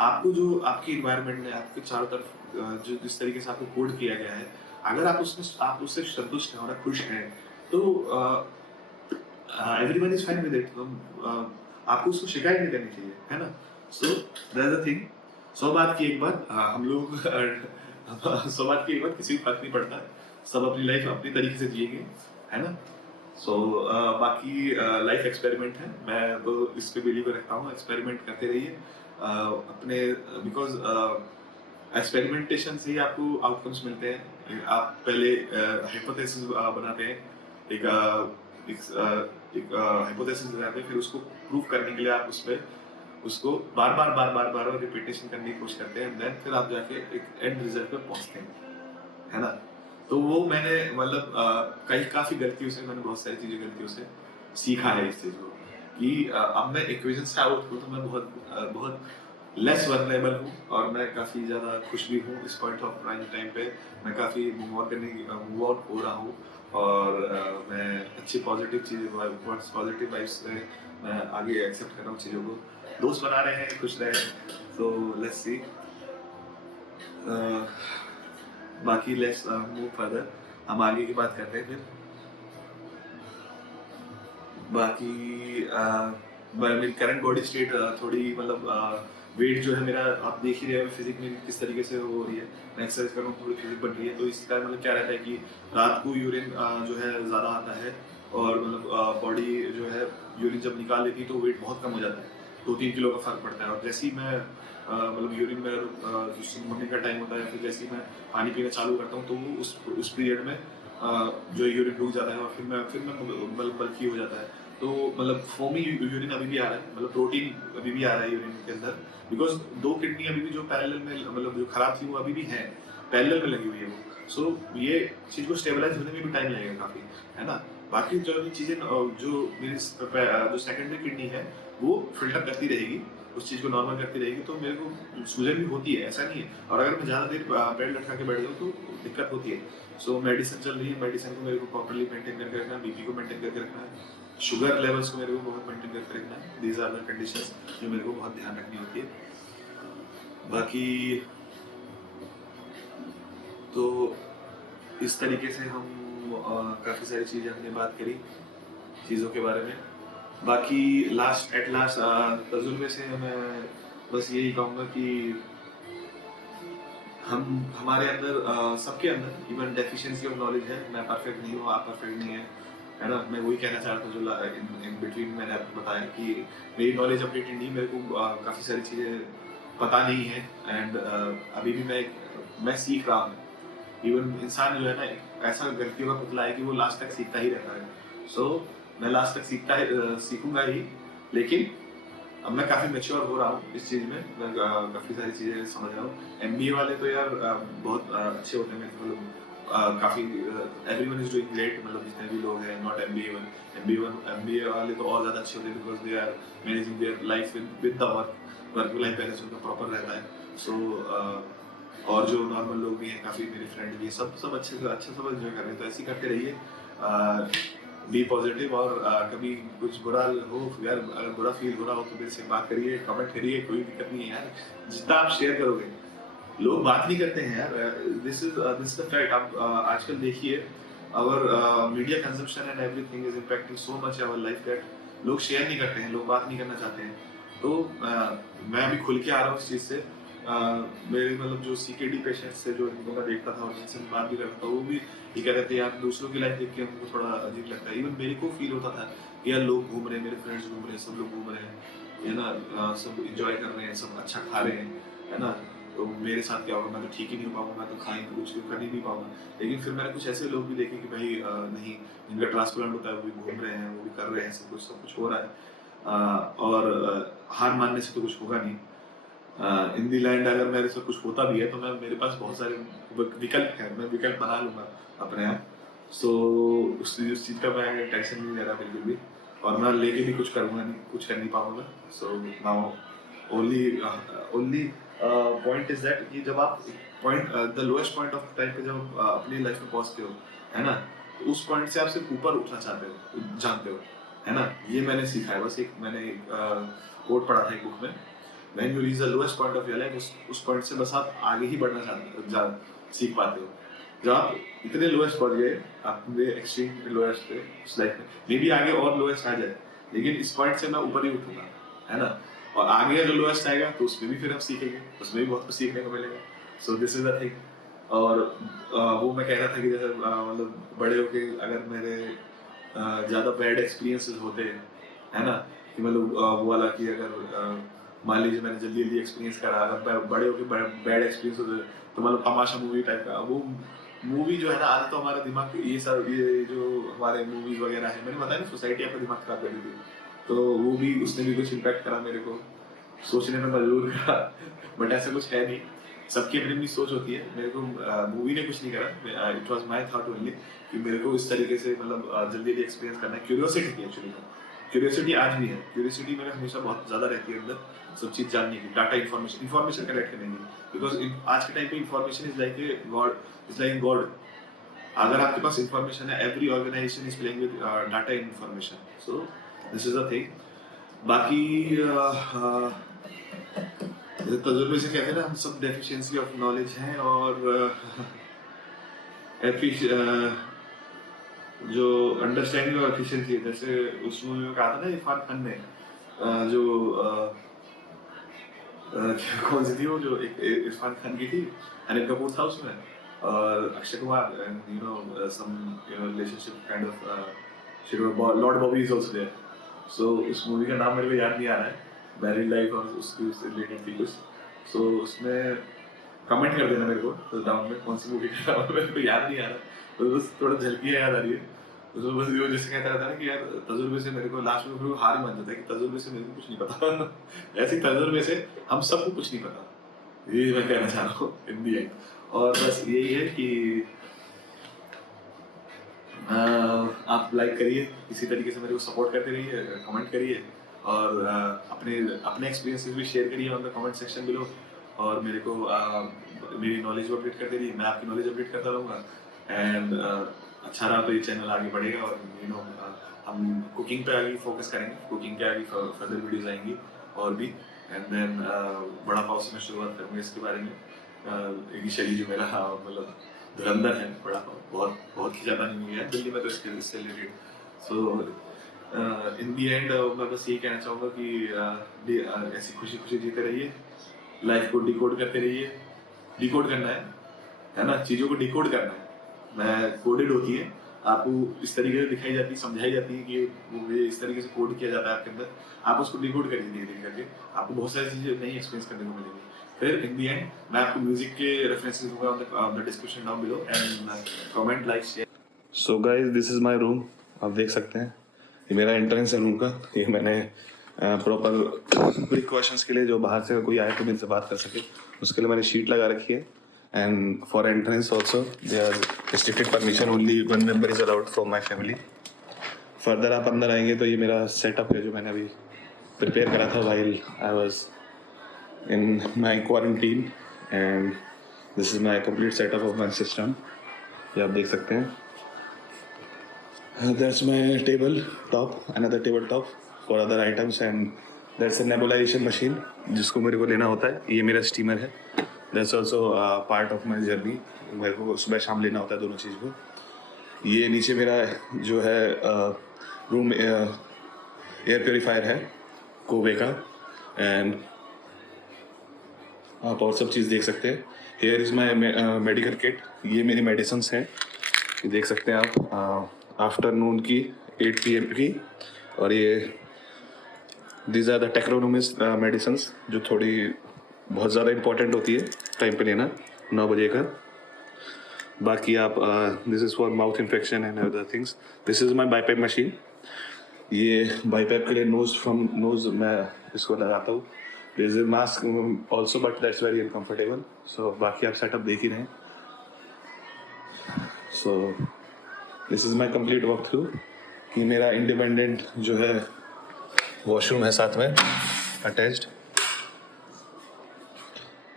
आपको जो आपकी एनवायरनमेंट ने आपके चारों तरफ जो जिस तरीके से आपको कोड किया गया है, अगर आप उससे संतुष्ट हैं और आप खुश हैं, तो everyone is fine with it. आपको उसको शिकायत नहीं करनी चाहिए, है ना? सो दैट्स द थिंग। 100 बात की एक बात हम लोग 100 बात की एक बात किसी को फर्क नहीं पड़ता। सब अपनी लाइफ अपनी तरीके से जिएंगे, है ना? सो बाकी लाइफ एक्सपेरिमेंट है। मैं तो इस पे बिलीव रखता हूँ, एक्सपेरिमेंट करते रहिए अपने बिकॉज़ एक्सपेरिमेंटेशन से ही आपको आउटकम्स मिलते हैं। आप पहले हाइपोथेसिस बनाते हैं, एक हाइपोथेसिस बनाते हैं, फिर उसको प्रूव करने के लिए आप उसपे उसको बार-बार रिपीटेशन करने की कोशिश करते हैं, देन फिर आप जाके एक एंड रिजल्ट पे पहुँचते हैं, है ना? तो वो मैंने मतलब कई काफ़ी गलतियों से मैंने बहुत सारी चीज़ें गलतियों से सीखा है इस चीज़ को कि अब मैं इक्वेशन से आउट हूँ तो मैं बहुत लेस वल्नरेबल हूँ और मैं काफ़ी ज़्यादा खुश भी हूँ इस पॉइंट ऑफ टाइम पे। मैं काफ़ी मूव आउट हो रहा हूँ और मैं अच्छी पॉजिटिव चीज़ें पॉजिटिव वाइब्स से मैं आगे एक्सेप्ट कर रहा हूँ चीज़ों को। दोस्त बना रहे हैं, खुश रहे हैं, तो लेट्स सी। बाकी लेट्स मूव फर्दर। हम आगे की बात करते हैं फिर। बाकी मेरी करंट बॉडी स्टेट थोड़ी मतलब वेट जो है मेरा आप देख ही रहे हो फिजिक में किस तरीके से हो रही है। मैं एक्सरसाइज कर रहा हूँ, थोड़ी फिजिक बन रही है, तो इसका मतलब क्या रहता है कि रात को यूरिन जो है ज़्यादा आता है और मतलब बॉडी जो है यूरिन जब निकाल लेती है तो वेट बहुत कम हो जाता है, 2-3 किलो का फ़र्क पड़ता है। और जैसे ही मैं मतलब यूरिन में मॉर्निंग का टाइम होता है, फिर जैसे ही मैं पानी पीना चालू करता हूँ तो वो उस पीरियड में जो यूरिन रुक जाता है और फिर मैं मतलब बल्की हो जाता है। तो मतलब फोमी यूरिन अभी भी आ रहा है, मतलब प्रोटीन अभी भी आ रहा है यूरिन के अंदर, बिकॉज़ 2 किडनी अभी भी जो पैरेलल में मतलब जो खराब थी वो अभी भी है, पैरेलल में लगी हुई है वो। सो ये चीज़ को स्टेबलाइज़ होने में भी टाइम लगेगा काफ़ी, है ना? बाकी जो भी चीज़ें जो मेरी जो सेकेंडरी किडनी है वो फ़िल्टर करती रहेगी, उस चीज़ को नॉर्मल करती रहेगी, तो मेरे को सूजन भी होती है, ऐसा नहीं है। और अगर मैं ज़्यादा देर बेड लटका के बैठ जाऊँ तो दिक्कत होती है। सो मेडिसिन चल रही है, मेडिसिन को मेरे को प्रॉपर्ली मेंटेन करके रखना है, बीपी को मेंटेन करके रखना है, शुगर लेवल्स को मेरे को बहुत मेंटेन करके रखना है। दीज़ आर द कंडीशंस जो मेरे को बहुत ध्यान रखनी होती है। बाकी तो इस तरीके से हम काफ़ी सारी चीज़ें हमने बात करी, चीज़ों के बारे में। बाकी एट लास्ट तजुर्बे से मैं बस यही कहूँगा कि हम हमारे अंदर सबके अंदर इवन डेफिशिएंसी ऑफ नॉलेज है। मैं परफेक्ट नहीं हूँ, आप परफेक्ट नहीं है, है ना? मैं वही कहना चाह रहा था जो इन बिटवीन मैंने आपको बताया कि मेरी नॉलेज अपडेटेड नहीं, मेरे को काफ़ी सारी चीज़ें पता नहीं है एंड अभी भी मैं सीख रहा हूँ। इवन इंसान जो है ना, एक ऐसा गलतियों का पुतला है कि वो लास्ट तक सीखता ही रहता है। सो मैं लास्ट तक सीखूंगा ही, लेकिन अब मैं काफ़ी मैच्योर हो रहा हूँ इस चीज़ में। मैं काफ़ी सारी चीज़ें समझ रहा हूँ। एमबीए वाले तो यार बहुत अच्छे होते हैं, मतलब काफ़ी एवरीवन इज डूइंग ग्रेट, मतलब जितने भी लोग हैं, नॉट एमबीए वाले तो और ज़्यादा अच्छे होते हैं because they are managing their life with the work life balance उनका प्रॉपर रहता है। सो और जो नॉर्मल लोग भी हैं, काफ़ी मेरे फ्रेंड भी, सब सब अच्छे से अच्छा सब एंजॉय कर रहे हैं, तो ऐसे ही करते रहिए। बी पॉजिटिव और कभी कुछ बुरा हो यार, अगर बुरा फील हो रहा हो तो मेरे से बात करिए, कमेंट करिए, कोई दिक्कत नहीं है यार। जितना आप शेयर करोगे, लोग बात नहीं करते हैं यार। This is the fact. आप आजकल देखिए, our media consumption and everything is impacting so much our life that लोग शेयर नहीं करते हैं, लोग बात नहीं करना चाहते हैं। तो मैं अभी खुल के आ रहा हूँ इस चीज़ से। मेरे मतलब जो सीकेडी पेशेंट्स थे, जो इनको मैं देखता था और जिनसे मैं बात भी करता था, वो भी ये कह रहे थे यार, दूसरों की लाइफ देख के हमको थोड़ा अजीब लगता है। इवन मेरे को फील होता था कि यार लोग घूम रहे हैं, मेरे फ्रेंड्स घूम रहे हैं, सब लोग घूम रहे हैं, है ना? सब इंजॉय कर रहे हैं, सब अच्छा खा रहे हैं, है ना? तो मेरे साथ क्या होगा? मैं तो ठीक ही नहीं हो पाऊंगा, मैं तो खाई तो कुछ कर ही नहीं पाऊंगा। लेकिन फिर मैंने कुछ ऐसे लोग भी देखे कि भाई नहीं, जिनका ट्रांसप्लांट होता है वो भी घूम रहे हैं, वो भी कर रहे हैं, सब कुछ हो रहा है। और हार मानने से तो कुछ होगा नहीं। इन दी लैंड अगर मेरे से कुछ होता भी है तो मैं, मेरे पास बहुत सारे विकल्प हैं, मैं विकल्प बना लूंगा अपने आप। सो उस चीज़ का मैं टेंशन नहीं ले रहा बिल्कुल भी, और मैं लेके भी कुछ करूँगा नहीं, कुछ कर नहीं पाऊंगा। So now only only point is that कि जब आप point the lowest point of time पे जब अपनी लाइफ में पहुंचते हो, है ना, तो उस पॉइंट से आप सिर्फ ऊपर उठना चाहते हो, जानते हो, है ना? ये मैंने सीखा है। बस मैंने एक कोट पढ़ा था एक बुक में, when you reach the lowest point of your life, उस पॉइंट से बस आप आगे ही बढ़ना सीख पाते हो। जब आप इतने लोएस्ट पहुंच गए, आपने एक्सट्रीम लोएस्ट पे उस लाइफ में, मे बी आगे और लोएस्ट आ जाए, लेकिन इस पॉइंट से मैं ऊपर ही उठूंगा, है ना? और आगे अगर लोएस्ट आएगा तो उसमें भी फिर हम सीखेंगे, उसमें भी बहुत कुछ सीखने को मिलेगा। सो दिस इज द थिंग। और वो मैं कह रहा था कि जैसे मतलब बड़े होके अगर मेरे ज़्यादा बैड एक्सपीरियंसेस होते हैं, है ना, कि मतलब वो वाला कि अगर मान लीजिए मैंने जल्दी जल्दी एक्सपीरियंस करा, अगर बड़े होके बैड एक्सपीरियंस होते तो मतलब तमाशा मूवी टाइप का, वो मूवी जो है ना, आधी तो हमारा दिमाग, ये जो हमारे मूवीज वगैरह है, मैंने बताया ना, सोसाइटी आपका दिमाग खराब कर दी थी, तो वो भी, उसने भी कुछ इम्पैक्ट करा मेरे को, सोचने में मजबूर करा। बट ऐसा कुछ है नहीं, सबकी अपनी अपनी सोच होती है। मेरे को मूवी ने कुछ नहीं करा, it was my thought only कि मेरे को इस तरीके से मतलब जल्दी जल्दी एक्सपीरियंस करना है। क्यूरियोसिटी थी एक्चुअली, क्यूरियोसिटी आज भी है, क्यूरियोसिटी मेरे हमेशा बहुत ज़्यादा रहती है अंदर, सब चीज़ जानने की, डाटा इन्फॉर्मेशन कलेक्ट करने की, बिकॉज आज के टाइम पे information is like a god, is like god. अगर आपके पास इन्फॉर्मेशन है, every organisation is playing with data information. So this is the thing. बाकी तजुर्बे से कहते हैं ना, हम सब डेफिशिएंसी ऑफ नॉलेज हैं, और जो अंडरस्टैंडिंग और एफिशिएंसी है, जैसे उस मूवी में कहा था ना इरफान खान ने, जो कौन सी थी वो, जो एक इरफान खान की थी, अनिल कपूर था उसमें, और Akshay Kumar, and some relationship kind of lord Bobby is also there. So उस मूवी का नाम मेरे को याद नहीं आ रहा है, मैरिड लाइफ और उससे रिलेटेड थी कुछ। सो उसमें कमेंट कर देना मेरे को तो डाउन में, कौन सी मूवी का नाम है, मेरे को याद नहीं आ रहा, तो बस थोड़ा झलकियाँ याद आ रही है उसमें। बस वो जैसे कहता रहता है ना कि यार तजुर्बे से, मेरे को लास्ट में फिर वो हार ही मान जाता है कि तजुर्बे से मेरे को कुछ नहीं पता। ऐसे तजुर्बे से हम सबको कुछ नहीं पता, ये मैं कहना चाह रहा हूँ इन दी एंड। और बस यही है कि आप लाइक करिए, इसी तरीके से मेरे को सपोर्ट करते रहिए, कमेंट करिए, और अपने अपने एक्सपीरियंसेस भी शेयर करिए on the comment section below, और मेरे को मेरी नॉलेज अपडेट करते रहिए, मैं आपकी नॉलेज अपडेट करता रहूँगा। एंड अच्छा रहा तो ये चैनल आगे बढ़ेगा, और हम कुकिंग पे आगे फोकस करेंगे, कुकिंग के आगे फर्दर वीडियोज आएंगी और भी। एंड देन बड़ा पाव से मैं शुरुआत करूँगा इसके बारे में। इनिशियली जो मेरा मतलब धुरंधर है बड़ा पाव, बहुत बहुत खिंचापानी नहीं है दिल्ली में तो इससे related. So in the and मैं बस यही कहना चाहूँगा कि ऐसी खुशी खुशी जीते रहिए, लाइफ को डिकोड करते रहिए। डिकोड करना है ना, चीज़ों को डिकोड करना है। मैं कोडेड होती है, आपको इस तरीके से दिखाई जाती है, समझाई जाती है कि वो ये इस तरीके से कोड किया जाता है आपके अंदर। आप उसको डिकोड करिए धीरे धीरे करके, आपको बहुत सारी चीज़ें नई एक्सपीरियंस करने को मिलेंगी। फिर इन दी एंड मैं आपको म्यूजिक के रेफरेंसेस दूंगा on the description down below, and comment like share. So guys, this is my room. आप देख सकते हैं ये मेरा एंट्रेंस है रूम का। ये मैंने प्रॉपर प्रिकॉशंस के लिए, जो बाहर से कोई आए तो मेरे से बात कर सके, उसके लिए मैंने शीट लगा रखी है। And for entrance also they are restricted permission, only 1 member is allowed from my family. Further आप अंदर आएंगे तो ये मेरा सेटअप है जो मैंने अभी प्रिपेयर करा था while I was in my quarantine. And this is my complete setup of my system, ये आप देख सकते हैं। That's my table top, another table top for other items, and that's a nebulization machine जिसको मेरे को लेना होता है। ये मेरा स्टीमर है। That's also part of my journey, मेरे को सुबह शाम लेना होता है दोनों चीज़ को। ये नीचे मेरा जो है रूम एयर प्योरीफायर है कोवे का, एंड आप और सब चीज़ देख सकते हैं। Here is my medical kit, ये मेरी मेडिसिन्स हैं, ये देख सकते हैं आप। आफ्टरनून की 8 PM की, और ये दीज आर द टेक्नोनोमिस मेडिसिन्स जो थोड़ी बहुत ज़्यादा इंपॉर्टेंट होती है टाइम पे लेना 9 बजे का। बाकी आप this is for mouth infection and other things. This is my BiPAP machine, ये बाईपैप के लिए नोज मैं इसको लगाता हूँ। This is mask also, but that's very uncomfortable. So बाकी आप सेटअप देख ही रहे हैं। So this is my complete walk through. ये मेरा इंडिपेंडेंट जो है वॉशरूम है साथ में अटैच्ड।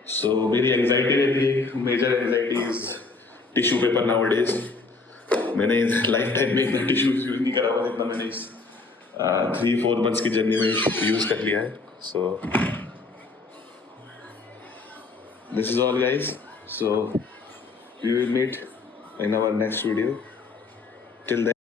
सो मेरी एंग्जाइटी रहती है, major anxiety is tissue paper nowadays. मैंने लाइफ टाइम में इतना टिश्यू यूज नहीं करा हुआ जितना मैंने इस 3-4 मंथ्स की जर्नी में यूज़ कर लिया है। So this is all guys. So we will meet in our next video. Till then.